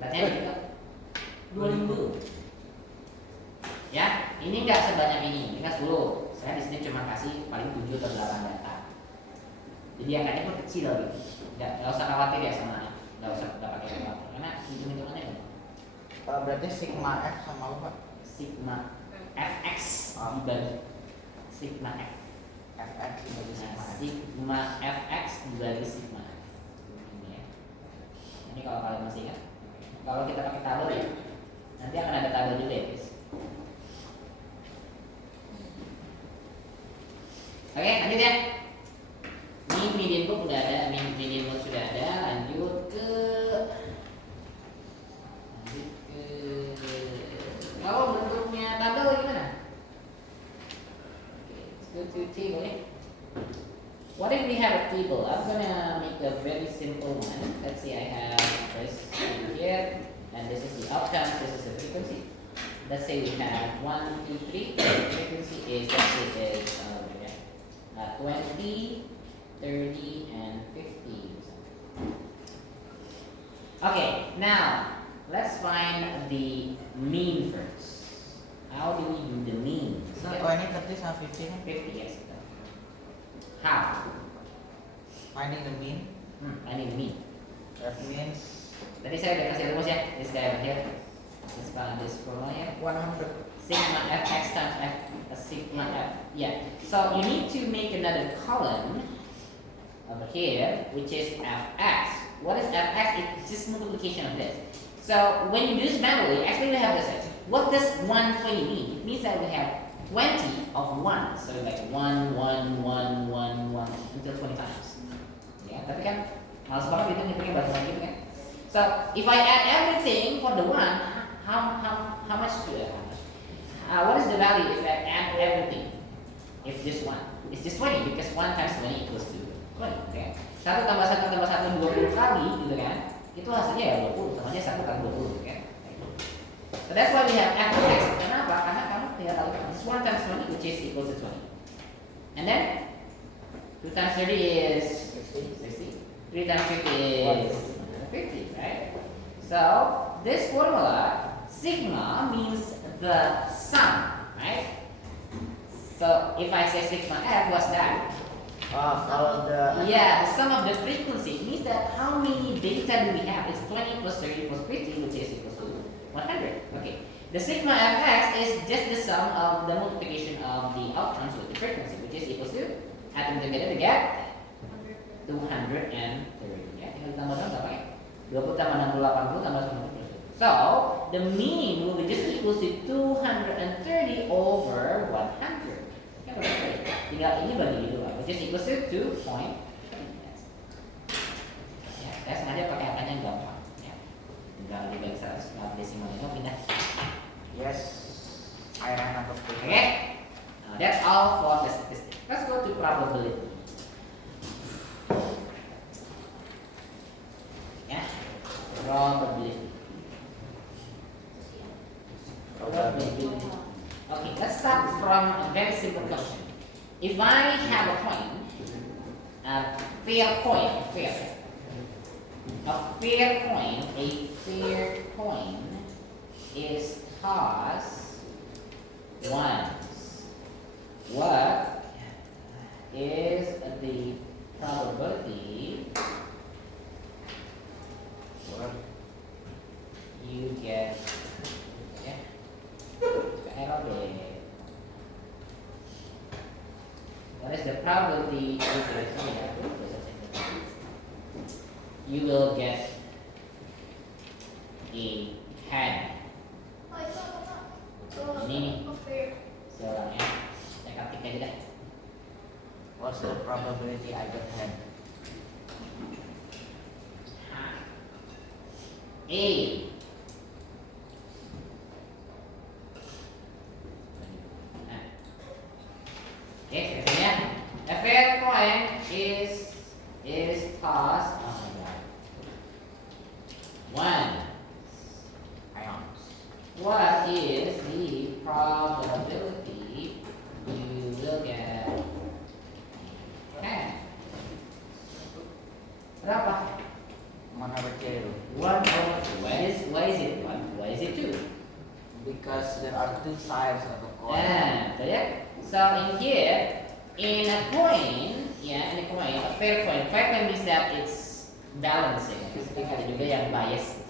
Latihan juga 2000. Ya, ini nggak sebanyak ini kan 10. Saya di sini cuma kasih paling 7 atau 8 data. Jadi angkanya pun kecil gitu. Nggak usah khawatir ya sama, nggak pakai khawatir karena hitung-hitungannya berarti sigma F sama apa? sigma fx dibagi sigma f. Fx dibagi sigma F. Sigma fx dibagi sigma f. Ini ya. Ini kalau kalian masih ingat. Kalau kita pakai tabel ya, nanti akan ada tabel juga ya guys. Oke, lanjut ya. Ini median book udah ada, median mode sudah ada. Lanjut ke kalau bentuknya tabel gimana? Oke, let's go to table ya. What if we have a table? I'm gonna make a very simple one. Let's say I have this here, and this is the outcome. This is the frequency. Let's say we have 1, 2, 3. The frequency is 20, 30, and 50. Okay, now let's find the mean first. How do we do the mean? So 20, 30 sama 50 kan? 50, yes. How? Finding the mean. Finding the mean. That means Tadi saya udah kasih rumus ya. This guy over here. This formula ya. 100. Sigma fx times f sigma f. Yeah. So you need to make another column over here, which is fx. What is fx? It's just multiplication of this. So when you do this manually, actually we have this. What does 120 mean? It means that we have 20 of 1. So like 1, 1, 1, 1, 1 until 20 times. Ya, tapi kan males banget gitu ngitungnya banyak gitu kan. So if I add everything for the 1, how much do I have? What is the value if I add everything? If this 1, it's just 20 because 1 times 20 equals to 20. Okay? 1 tambah 1 tambah 1 20 kali gitu kan? Itu hasilnya ya 20, sama aja 1 kali 20 kan? So that's why we have fx. Kenapa? Karena kamu tinggal tahu this 1 times 20 which is equal to 20. And then 2 times 30 is 60. 3 times 50 is 150, right? So this formula, sigma means the sum, right? So if I say sigma f, what's that? Kalau the sum of the frequency. It means that how many data do we have? It's 20 plus 30 plus 50, which is equal to 100. Okay. The sigma fx is just the sum of the multiplication of the outcomes with the frequency, which is equals to add them together to get 230. Ya, tinggal ditambah berapa ya? 20 tambah 60 80 tambah 90. So, the mean will be just equals to 230 over 100. Ya, berapa? Tinggal ini bagi dua, which is equals to 2.3. Ya, saya sengaja pakai angkanya yang gampang. Ya. Tinggal dibagi 100, nah desimalnya pindah. Yes. I ran out of paper. Okay, that's all for the statistics. Let's go to probability. Yeah, probability. Okay, let's start from a very simple question. If I have a coin, a fair coin, a fair coin is tossed once. What is the probability you get? What is the probability you will get a head? Ini soalnya saya ketik aja dah. What's the probability I get hand? A. Oke, selanjutnya a fair coin is tossed. Oh my god. One. Ions. What is the probability you will get 10? Berapa? Mana baca itu? 1 over 2. Why is it 1? Why is it 2? Because there are two sides of a coin. Betul ya? So in here, in a coin, a fair coin means that it's balancing. Ada juga yang bias.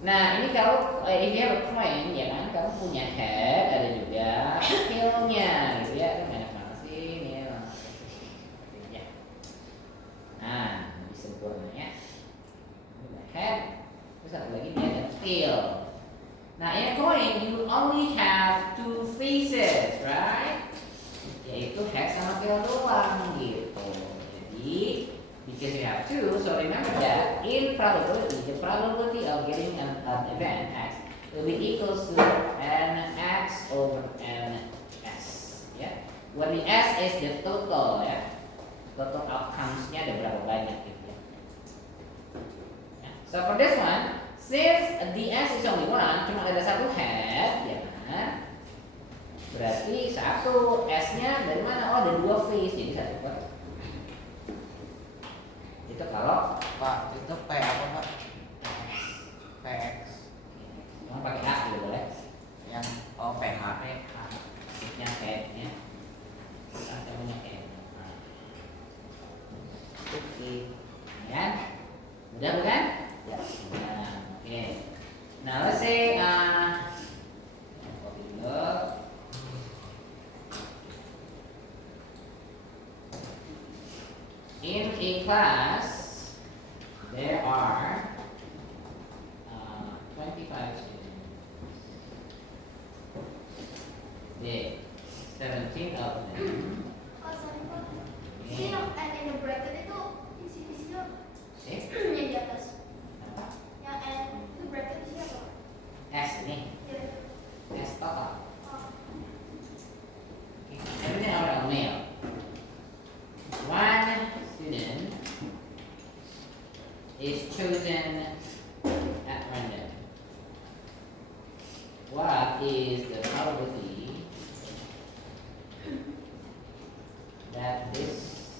Nah, ini kalau if you have a coin, ya kan, kamu punya head, ada juga tailnya, gitu ya. Banyak banget sih ini. Ya. Nah, lebih sempurna ya. Ini ada head, terus satu lagi dia ada tail. Nah, in a coin, you only have two faces, right? Yaitu head sama tail doang gitu. Jadi, because you have two, so remember that in probability, the probability of getting an event x will be equals to nx over ns. Ya, where the s is the total ya, total outcomes-nya ada berapa banyak gitu ya. So for this one, since the s is only one, cuma ada satu head, ya kan? Berarti satu s-nya dari mana? Oh, ada dua face, jadi satu per. Itu kalau Pak, itu P apa Pak? PX. mau pakai a juga boleh. Yang PH. Maksudnya head-nya. Kita punya n. Oke. Ya, mudah bukan? Ya. Nah, oke. Nah, let's say copy dulu. In a class, there are 25 students. There, 17 of them. Oh, sorry Pak. Ini yang N in the bracket itu isi-isinya Eh, yang di atas. apa? Yang N itu bracket isinya apa? S ini, Ya. S total. Oh. Everything are male. One student is chosen at random. What is the probability that this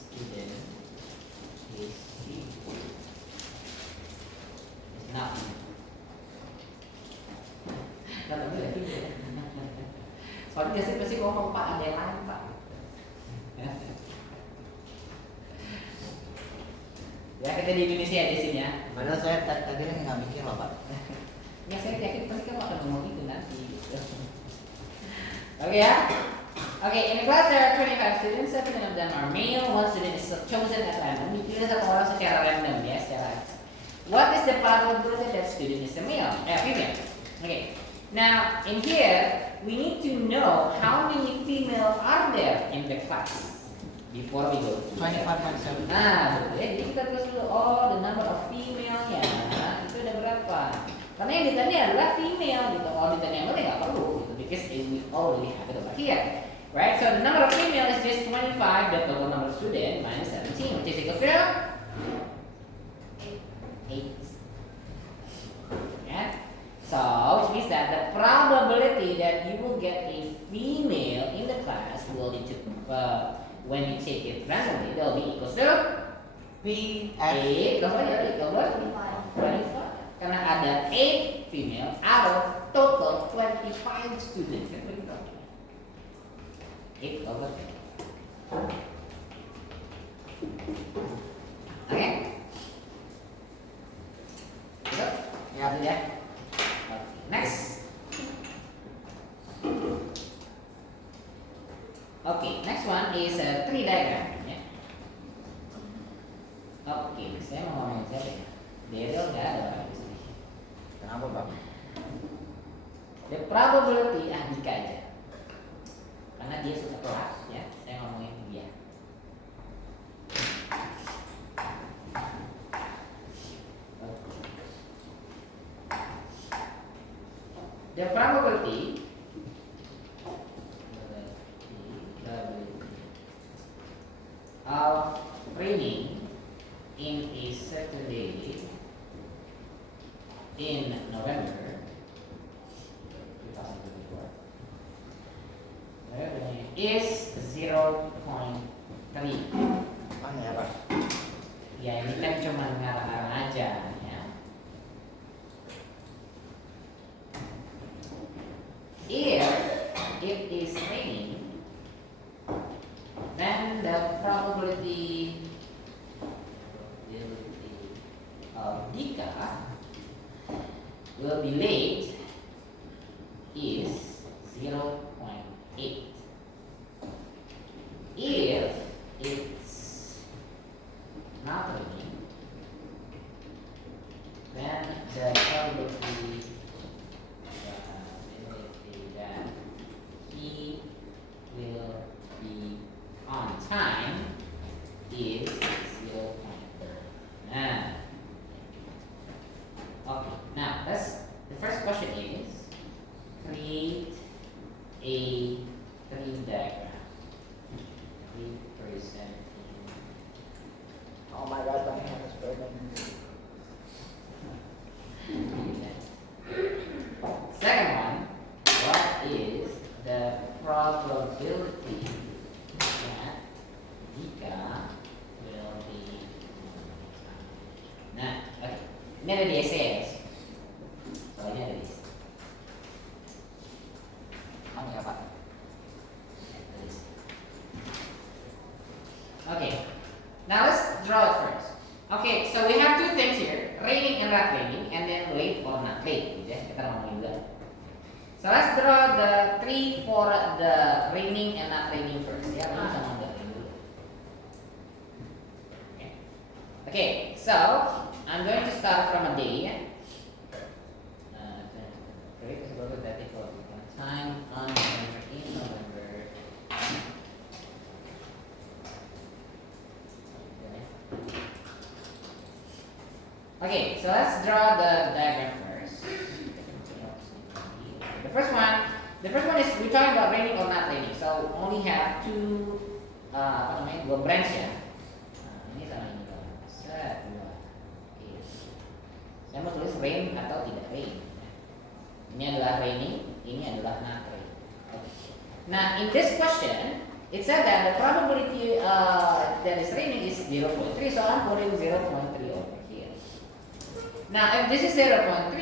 student is not? Kalau enggak gitu. Soalnya pasti ngomong Pak ada yang lain Pak. Ya kita di Indonesia ya di sini ya. Padahal saya tadi kan nggak mikir loh Pak. Ya saya yakin pasti kamu akan ngomong gitu kan. nanti gitu. Oke ya. Okay, in the class there are 25 students, 7 of them are male, 1 student is chosen at random. Dipilih satu orang secara random ya, secara. What is the probability that student is a male? Female. Okay. Now in here we need to know how many female are there in the class before we go to 25.7. Nah, betul ya. Jadi kita tulis dulu, oh the number of female-nya itu ada berapa? Karena yang ditanya adalah female gitu. Kalau ditanya male nggak perlu gitu, because we already have it over here. Right? So the number of female is just 25, the total number of student minus 17, which is equal to 8. Yeah? So, which means that the probability that you will get a female in the class will be when you take it randomly, they'll be equal to P 8 over 25. Karena ada 8 female out of total 25 students. Kan begitu. 8 over 25. Oke? Gitu? Ya, ya. Next. Okay, next one is a tree diagram. Ya. Oke, saya mau ngomongin siapa ya? Daryl nggak ada orang di sini. Kenapa bang? The probability Dika aja. Karena dia suka kelas ya. Saya ngomongin dia. The probability of raining in a certain day in November 2024 is 0.3. Mana ya bang? Ya ini kan cuma ngarang-ngarang aja ya. If it is raining, then the probability of Dika will be late is 0.8. If it's not raining, then the probability that he will be on time is 0.3. Nah, okay. Now, the first question is create a tree diagram representing. Oh my god bang, harus bang. Second one, what is the probability that Dika will be. Nah, oke. Ini ada di essay. Soalnya ada di essay. Mana ya pak? Okay. Now let's draw it first. Okay, so we have two things here, raining and not raining, and then late or not late. Gitu ya. Kita ngomongin dulu. So let's draw the tree for the raining and not raining first. Ya, ini sama gambar dulu. Okay, so I'm going to start from a day. Create a probability for time on November in November. Okay, so let's draw the diagram first. The first one is we're talking about raining or not raining. So only have two dua branch ya. Nah, ini sama ini dong. Set dua. Oke. Saya mau tulis rain atau tidak rain. Ini adalah raining, ini adalah not raining. Okay. Now in this question, it said that the probability that is raining is 0.3, so I'm putting 0.3 over here. Now if this is 0.3,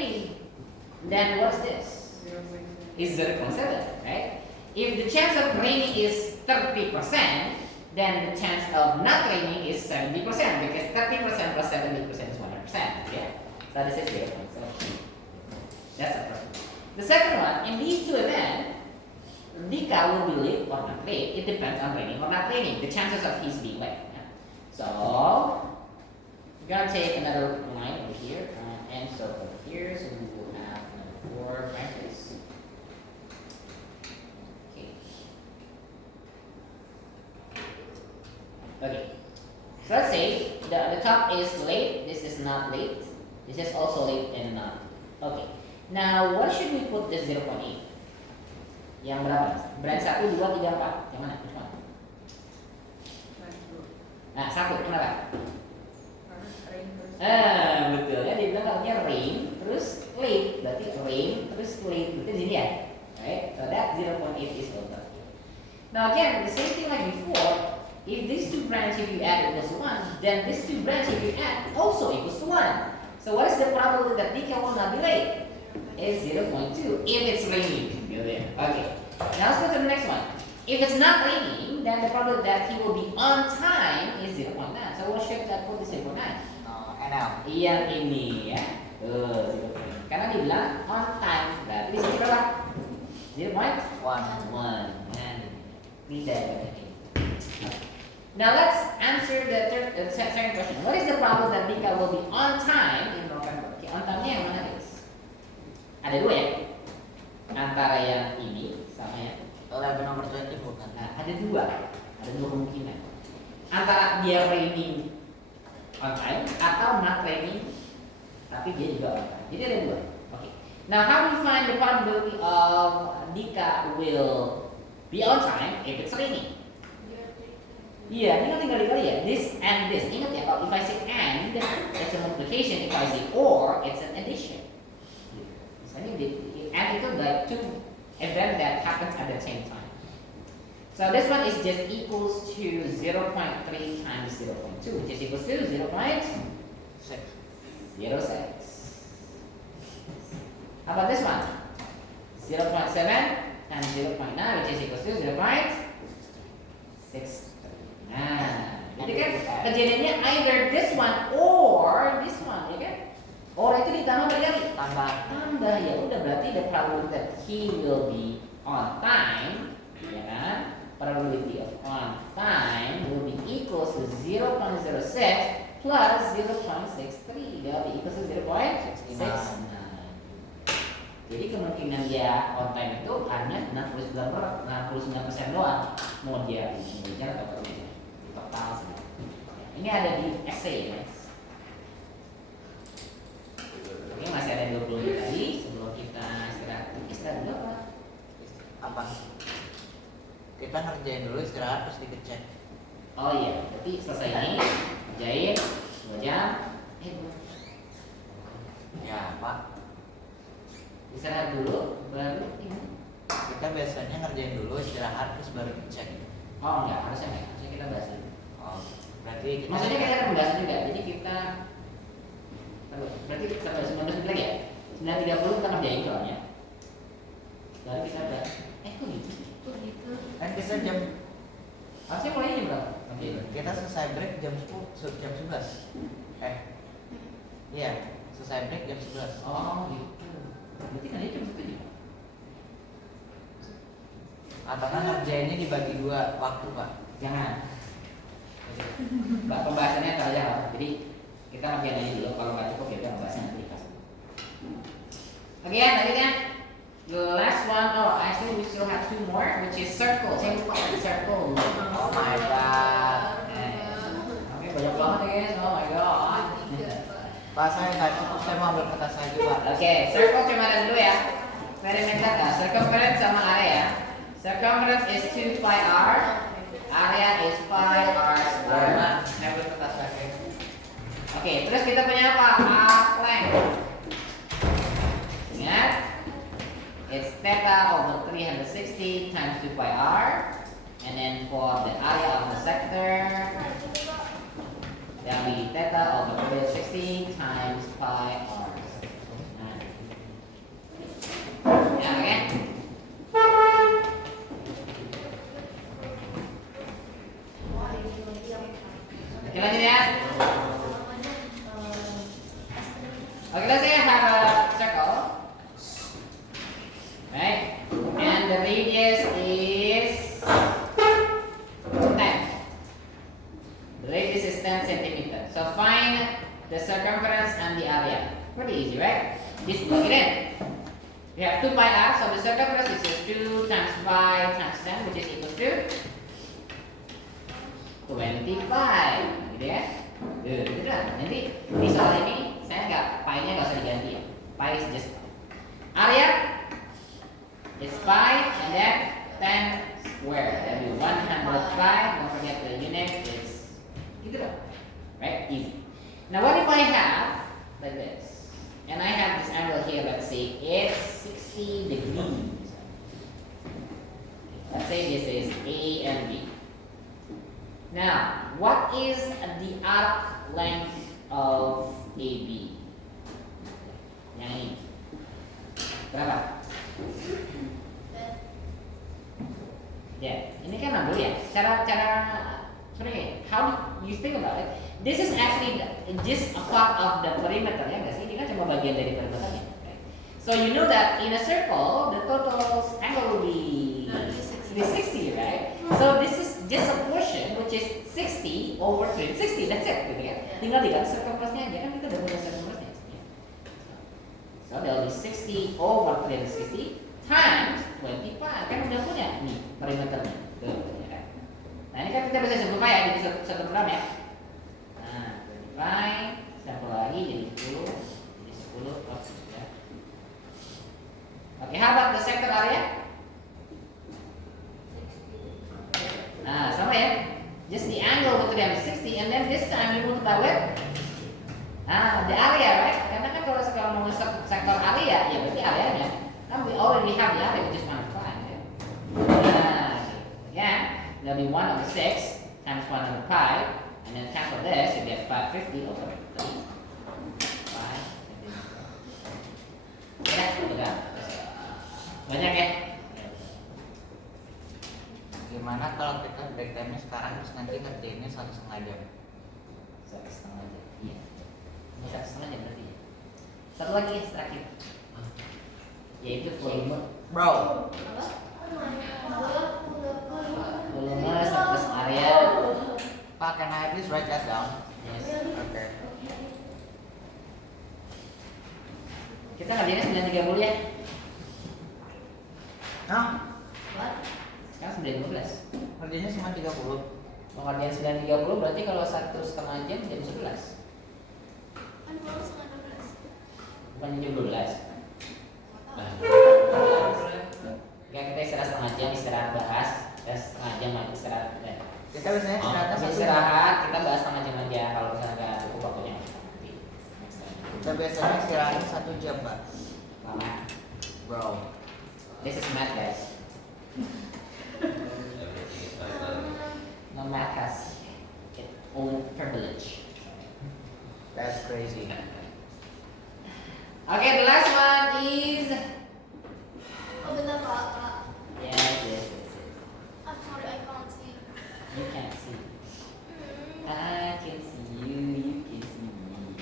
then what's this? Is 0.7, right? If the chance of raining is 30%, then the chance of not raining is 70%, because 30% plus 70% is 100%, yeah? So this is 0.7. That's the first one. The second one, in these two events, Dika will be late or not late. It depends on raining or not raining. The chances of his being late. Yeah. So we're gonna take another line over here and so over here. So we will have 4 branches. Okay. Okay. So let's say the top is late. This is not late. This is also late and not. Okay. Now what should we put this 0.8? Yang berapa? Branch 1, 2, 3, 4. Yang mana? Which one? Nah, 1. Kenapa? Betul ya. Dia bilang katanya rain, terus late. Berarti rain, terus late. Betul di sini ya? Right? So that 0.8 is over. Now again, the same thing like before. If these two branches if you add equals to 1, then these two branches if you add also equals to 1. So what is the probability that Dika will not be late? Is 0.2 if it's raining. Okay. Now let's go to the next one. If it's not raining, then the probability that he will be on time is 0.9. So what should I put this 0.9? NL. Yang ini ya. 0.9. Karena dia bilang on time. Berarti di sini berapa? 0.1. And tidak. Now let's answer the second question. What is the probability that Dika will be on time in November? Okay, on time-nya yang mana guys? Ada 2 ya? Antara yang ini sama yang 11 nomor 20 bukan? Nah, ada 2 kemungkinan. Antara dia raining on time atau not raining tapi dia juga on time. Jadi ada 2. Okay. Now how do you find the probability of Dika will be on time if it's raining? Iya, ini kan tinggal dikali ya. This and this. Ingat ya, kalau if I say and, it's a multiplication. If I say or, it's an addition. Misalnya and itu like 2 events that happens at the same time. So this one is just equals to 0.3 times 0.2, which is equals to 0.06. How about this one? 0.7 times 0.9, which is equals to 0.6. Nah, jadi kan kejadiannya either this one or this one, ya kan? Or itu ditambah berkali. Tambah ya udah, berarti the probability that he will be on time, ya kan? Probability of on time will be equals to 0.06 plus 0.63. That will be equals to 0.69. Jadi kemungkinan dia on time itu hanya 69% doang. Mau dia hujan atau tidak. Total sih. Ini ada di essay guys. Ini masih ada 20 menit lagi sebelum kita istirahat dulu apa? Apa? Kita ngerjain dulu istirahat terus dikecek. Oh iya, berarti selesai ini kerjain 2 jam. Ya Pak. Istirahat dulu baru ini. Kita biasanya ngerjain dulu istirahat terus baru dicek. Oh enggak, harusnya kita bahas dulu. Oh, berarti kita Maksudnya kita akan membahas juga. Jadi kita berarti sampai 19 menit lagi ya? 9.30 kita kerjain soalnya. Baru kita bahas. Kok gitu sih? kan kita jam Harusnya mulai jam berapa? kita selesai break jam 10 jam 11. Iya, selesai break jam 11. Oh gitu. Berarti kan dia jam 7. Atau kan ngerjainnya dibagi 2 waktu, Pak? Jangan. Mbak pembahasannya ntar aja lah. Jadi kita ngerjain aja dulu. Kalau nggak cukup ya udah pembahasan nanti dikasih. Oke ya, selanjutnya the last one. Oh, actually we still have 2 more, which is circle. Saya lupa circle. Oh my god. Oke, banyak banget ya guys. Oh my god. Pak, saya nggak cukup, saya mau ambil kertas saya juga. Oke, circle cuma ada dulu ya. Perimeter ya, circumference sama area. Circumference is 2 pi r. Area is pi r square. Saya ambil kertas lagi. Oke, terus kita punya apa? Arc length. Ingat, it's theta over 360 times 2 pi r. And then for the area of the sector, that will be theta over 360 times pi r. Ya, oke. Oke, lanjut ya. Oke, let's say I have a circle. the radius is 10. The radius is 10 centimeters. So find the circumference and the area. Pretty easy, right? Just plug it in. We have 2 pi r, so the circumference is just 2 times pi times 10, which is equal to 25, gitu ya. Gitu kan? Nanti di soal ini saya pi-nya nggak usah diganti ya. Pi is just area is pi and then 10 square. That will be 100 pi. Don't forget the unit is gitu loh. Right? Easy. Now what if I have like this? And I have this angle here, let's say it's 60 degrees. Let's say this is A and B. Now, what is the arc length of AB? Yang ini. Berapa? Ya, ini kan 60 ya. Cara sebenarnya, how do you think about it? This is actually just a part of the perimeter, ya nggak sih? Ini kan cuma bagian dari perimeternya. Okay? So you know that in a circle, the total angle will be 60, right? So this is just a portion which is 60 over 360. That's it, gitu kan? Tinggal diganti circumference-nya aja kan kita udah punya circumference-nya. So there will be 60 over 360 times 25. Kan udah punya nih perimeternya. Tuh, ya kan? Nah ini kan kita bisa simplify ya jadi satu program ya. Nah, 25 sampel lagi jadi 10, jadi 10 plus ya. Oke, how about the sector area? Nah, sama ya. Just the angle between them is 60 and then this time you multiply with the area, right? Karena kan kalau mau sektor area, ya berarti areanya. Nah, we already have the area, we just want to find it. Nah, again, there'll be 1 over 6 times 1 over pi, and then cancel this, you get 550 over 3. 5. Ya, udah. Banyak ya. Gimana kalau kita break time-nya sekarang terus nanti ngerjainnya 1,5 jam? 1,5 jam. Iya. Ini 1,5 jam berarti. Satu lagi ya terakhir. Yaitu volume. Bro, Volume surface area. Pak, can I please write that down? Yes. Okay. Kita ngerjainnya 930 ya. Nah, Sekarang 9.15. ngerjainnya cuma 30. Mau ngerjain 9.30 berarti kalau 1,5 jam jam 11. Kan baru setengah 12. Bukan jam 12. Ya kita istirahat setengah jam, istirahat bahas. Terus setengah jam lagi istirahat. Kita biasanya istirahatnya Habis 1 jam. istirahat kita bahas setengah jam aja kalau misalnya nggak cukup waktunya. Nanti next time. Kita biasanya istirahatnya 1 jam, Pak. Lama. Bro. This is math, guys. No math has its own privilege. That's crazy. Okay, the last one is Oh bentar Kak. yes. I'm sorry I can't see. You can't see. I can see you. You can see me.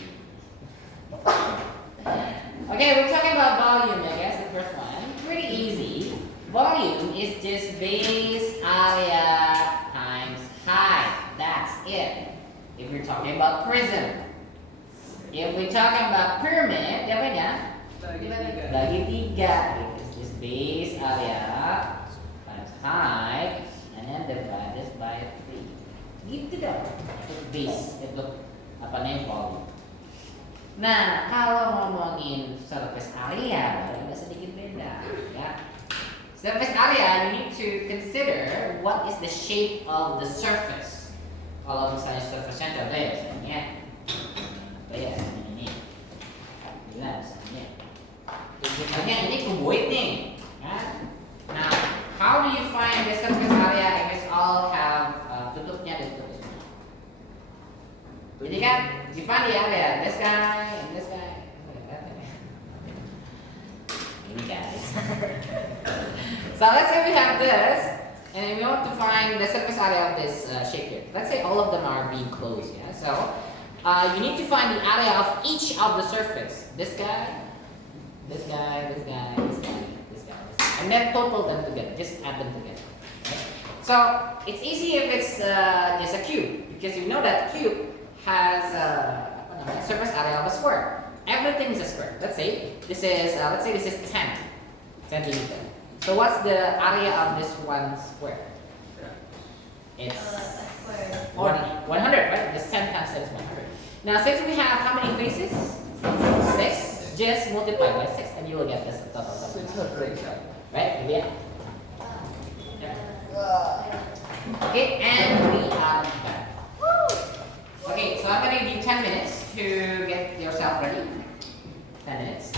Okay, we're talking about volume, I guess. The first one, pretty easy. Volume is just base area times height. That's it. If we're talking about prism. If we're talking about pyramid, apa ya? Bagi 3. It's just base area times height and then divided by 3. Gitu dong. Itu base, itu apa namanya volume. Nah, kalau ngomongin surface area, baru agak sedikit beda, ya. Surface area, you need to consider what is the shape of the surface. Kalau misalnya surface-nya contoh ya, misalnya apa ya, ini. Bila misalnya. Misalnya ini kuboid nih, kan? Nah, how do you find the surface area if it's all have tutupnya dan tutup semua? Jadi kan, you find the area, this guy, and this guy. Ini guys. So let's say we have this, and we want to find the surface area of this shape here. Let's say all of them are being closed, yeah? So, you need to find the area of each of the surface. This guy, this guy, this guy, this guy, this guy, this guy. and then total them together. Just add them together. Okay? So it's easy if it's just a cube, because you know that cube has surface area of a square. Everything is a square. Let's say this is 10 centimeter. So what's the area of this one square? It's square. 100, right? This 10 times 10 is 100. Now since we have how many faces? 6. Just multiply by 6 and you will get this total. 600. Right? Yeah. Okay, and we are back. Okay, so I'm gonna give you 10 minutes to get yourself ready. 10 minutes.